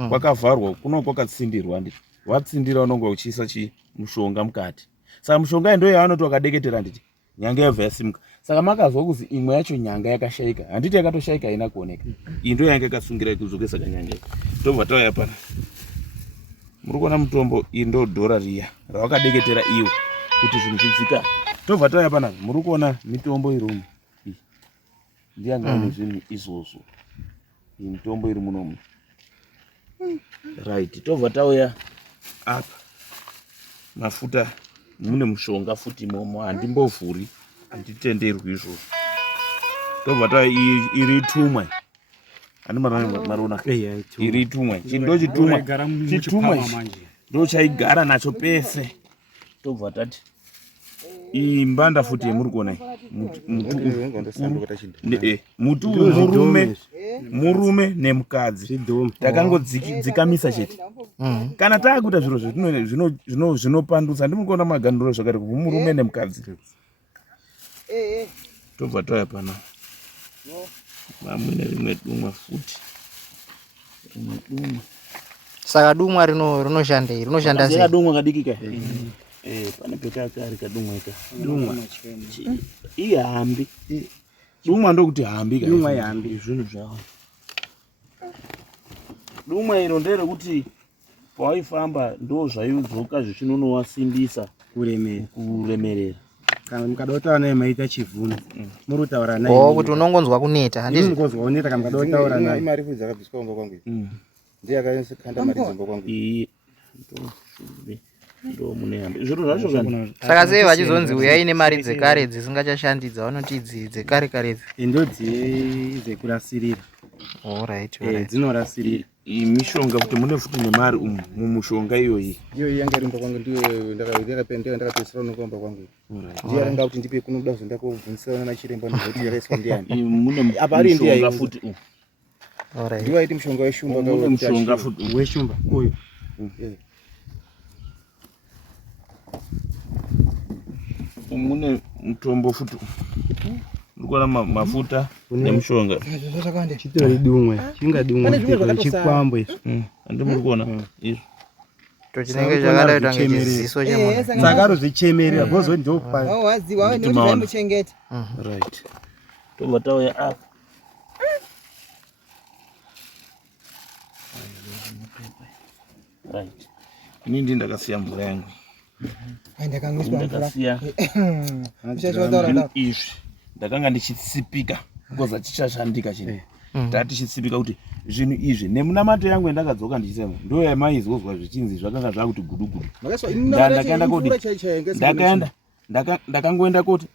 kwakavharwa kuno kwakatsindirwa anditi. Watsindira unongo uchiisa mushonga mukati. Saka mushonga ndo yaanoti wakadeketera nditi. Nyanga yabva yasimuka. Saka makazwa kuzi imwe yacho nyanga yakashaika. Handiti yakatoshaika haina kuoneka. Iyi ndo yanga yakasungira kuzokesa kanyanga. Tobva tauya pana. Muri kuona mutombo iyi ndo dhora riya rawakadeketera iwe kuti zvinhu zvidzika. Tobva tauya pana muri kuona mitombo irumu iyi ndiyanga ine zvinhu izvozvo. Iyi mitombo iri munomu right. Tobva tauya apa mafuta mune mushonga futi imomo handimbovhuri handitenderwi izvozvo. Tobva tauya iri tumwe ani marona iri tumwe chindo chitumwe ndo chaigara nacho pese. Tobva tati imbanda futi yemuri kuona murume nemukadzi takangodzikamisa chete kana taakuita zviro zvinopandutsa ndimuri kuona maganduro zvakati murume nemukadzi. Tobva tauya pana mamwe nerimwe dumwa futi Saka dumwa rinoshandei rinoshanda sei? Dumwa kadikika pane pekakari kadumwa ika dumwa ihambi dumwa ndokuti hambi dumwa ihambi zvinhu zvawo. Dumwa iro nderekuti pawaifamba ndo zvaidzoka zvichinonowasimbisa kuremerera. kana mukadautaura naye maita chivuno muri kutaura naye kuti unongonzwa kuneta handisi unongonzwa kuneta kana mukadautaura naye mari fudzi akabviswa kumba kwangu ndiye akakanda mari dzimba kwangu ndo mune hambe zviro zvacho kana saka sei vachizonzi uyai nemari dzekare dzisingachashandi dzavanoti idzi dzekare kare ndodzi dzekurasirira. Alright, dzinorasirira mishonga kuti mune futi nemari mumushonga iyoyi yanga iri mba kwangu ndiyo ndakapedzisira unokomba kwangu ndiye aranga kuti ndipe kunoda kuzonda kobvunisana nachiremba nekuti yakaiswa ndiani mune apa ari ndiye futi ndiye aiti mushonga weshumba mune mushonga futi weshumba uyu mune mutombo futi ndikuona mafuta nemushonga chitori dumwe chingadumwe chikwambo izvo andi muri kuona izvo tochinenge chakadaita ngechiziso chemunhu saka rozvichemerera bhozo ndopa waziwa nemuchengeta right tobva tauya apa right ini ndi ndakasiya mvura yangu ndakangiswa mvura izvi ndakanga ndichitsipika because chichashandika chini tatichitsipika kuti zvinhu izvi nemunamato yangu yandakadzoka ndichisema ndo yamaizozwa zvichinzi zvakanga zvakuti gudugudu ndakangoenda koti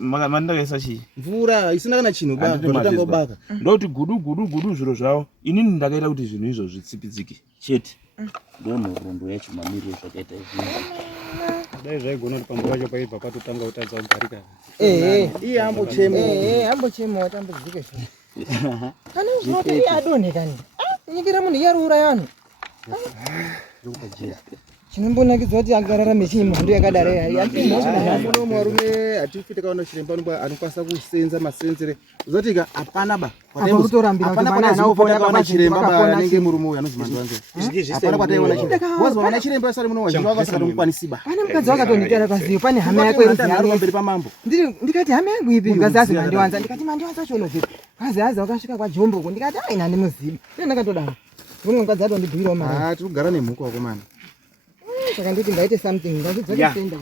mandakaisa chii mvura isina kana chinhu batanga ubaka ndokuti gudu zviro zvavo inini ndakaita kuti zvinhu izvo zvitsipitsike chete ndonhorombo yacho mamiriro zvakaita izvi dai zvaigona kuti pamvura yacho paibva patotanga kutadza kugarika iye ambochema watambudzike kana zvinoti iye adonhekani nyikira munhu iye ariuraya vanhu chinombonakidzwa kuti akararame chii mhando yakadaro murume hatifite kaona chiremba anokwanisa kusenza masenzere uzotika hapana ba chiremba anenge murume uyu anonzi mhando wanze hapana kwataiona wazwana chiremba sari muno wazhinji wakasatomukwanisiba pane mukadzi wakatonhitera paziyo pane hama yako ari pamberi pamambo ndikati hama yangu ipi mukadzi azi mandiwanza ndikati mandiwanza chono zvipi azi wakasvika kwajombo ndikati ai nandimuzivi ine ndakatodaro umwe mukadzi atondibhuyirawo mari tiri kugara nemhuka wakomana saka nditi ngaite something ngazvidzokesenda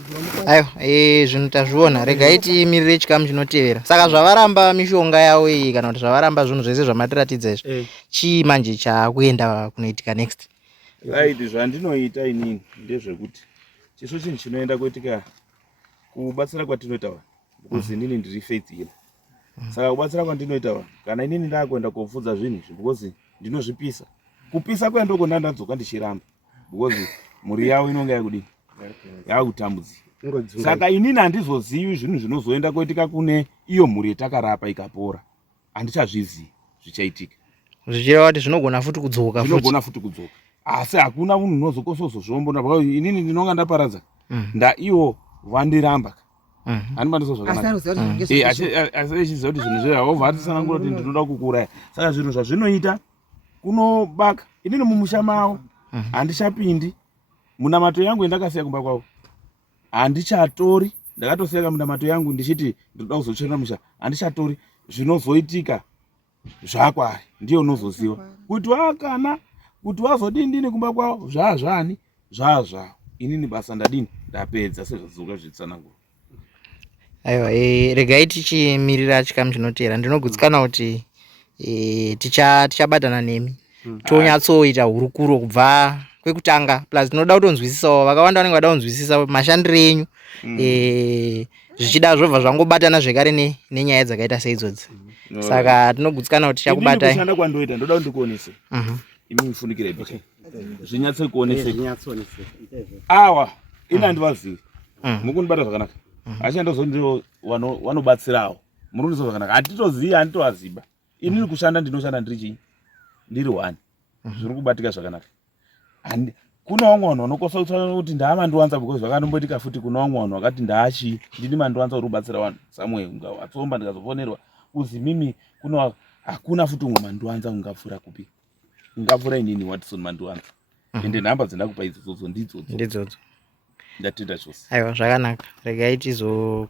aiwa zvinhu tazviona regai timirire chikamu chinotevera saka zvavaramba mishonga yavo iyi kana kuti zvavaramba zvinhu zvese zvamatiratidza izvi chii manje chakuenda kunoitika next right zvandinoita inini ndezvekuti chiso chinhu chinoenda kuitika kubatsira kwatinoita vanhu because inini ndiri faith healer saka kubatsira kwandinoita vanhu kana inini ndakuenda kobvudza zvinhu izvi because ndinozvipisa kupisa kwendoko ndandadzoka ndichiramba because muri yavo inonga yakudini yakutambudzika saka inini handizozivi zvinhu zvinozoenda kuitika kune iyo mhuri yatakarapa ikapora handichazvizivi zvichaitika zvichireva kuti zvinogona futi kudzoka asi hakuna munhu unozokosozozvombona because inini ndinonga ndaparadza ndaiwo vandiramba handimandiso zvakanaka asi echiziva kuti zvinhu zvejehovha hatisanangura kuti ndinoda kukuraya saka zvinhu zvazvinoita kunobaka inini mumusha mavo handichapindi munamato yangu yandakasiya kumba kwavo handichatori ndakatosiya munamato yangu ndichiti ndoda kuzochera musha handichatori zvinozoitika zvakwari ndiyo unozoziva kuti wakana kuti wazodini kumba kwavo zvazvani zvazvavo inini basa ndadini ndapedza sezvazoka zvitsanangura aiwa regai tichimirira chikamu chinotevera ndinogutsikana kuti tichabatana nemi tonyatsoita hurukuro kubva kwekutanga plus tinoda kutonzwisisawo vakawanda vanenge vada kunzwisisa mashandiro enyu zvichida zvobva zvangobatana zvekare nenyaya dzakaita seidzodzi saka tinogutsikana kuti tichakubatai kushanda kwandoita ndoda kundikuonese imi mufunikire zvinyatse kuonese awa ini handivazivi mukundibata zvakanaka asi ndozondio wanobatsirawo muri kundisa zvakanaka handitozivi handitovaziba inini kushanda ndinoshanda ndiri chii ndiri one zviri kubatika zvakanaka kuna vamwe vanhu vanokosa kutaura kuti ndaamandiwanza because zvakanomboitika futi kuna vamwe vanhu vakati ndaachi ndini mandiwanza uri kubatsira vanhu samwe ungawatsomba ndikazofonerwa kuzi mimi hakuna futi umwe mandiwanza ungapfuura kupi ungapfuura inini Watson mandiwanza ende nhamba dzendakupa idzodzo ndidzodzo ndidzodzo ndatenda chose aiwa zvakanaka regai tizo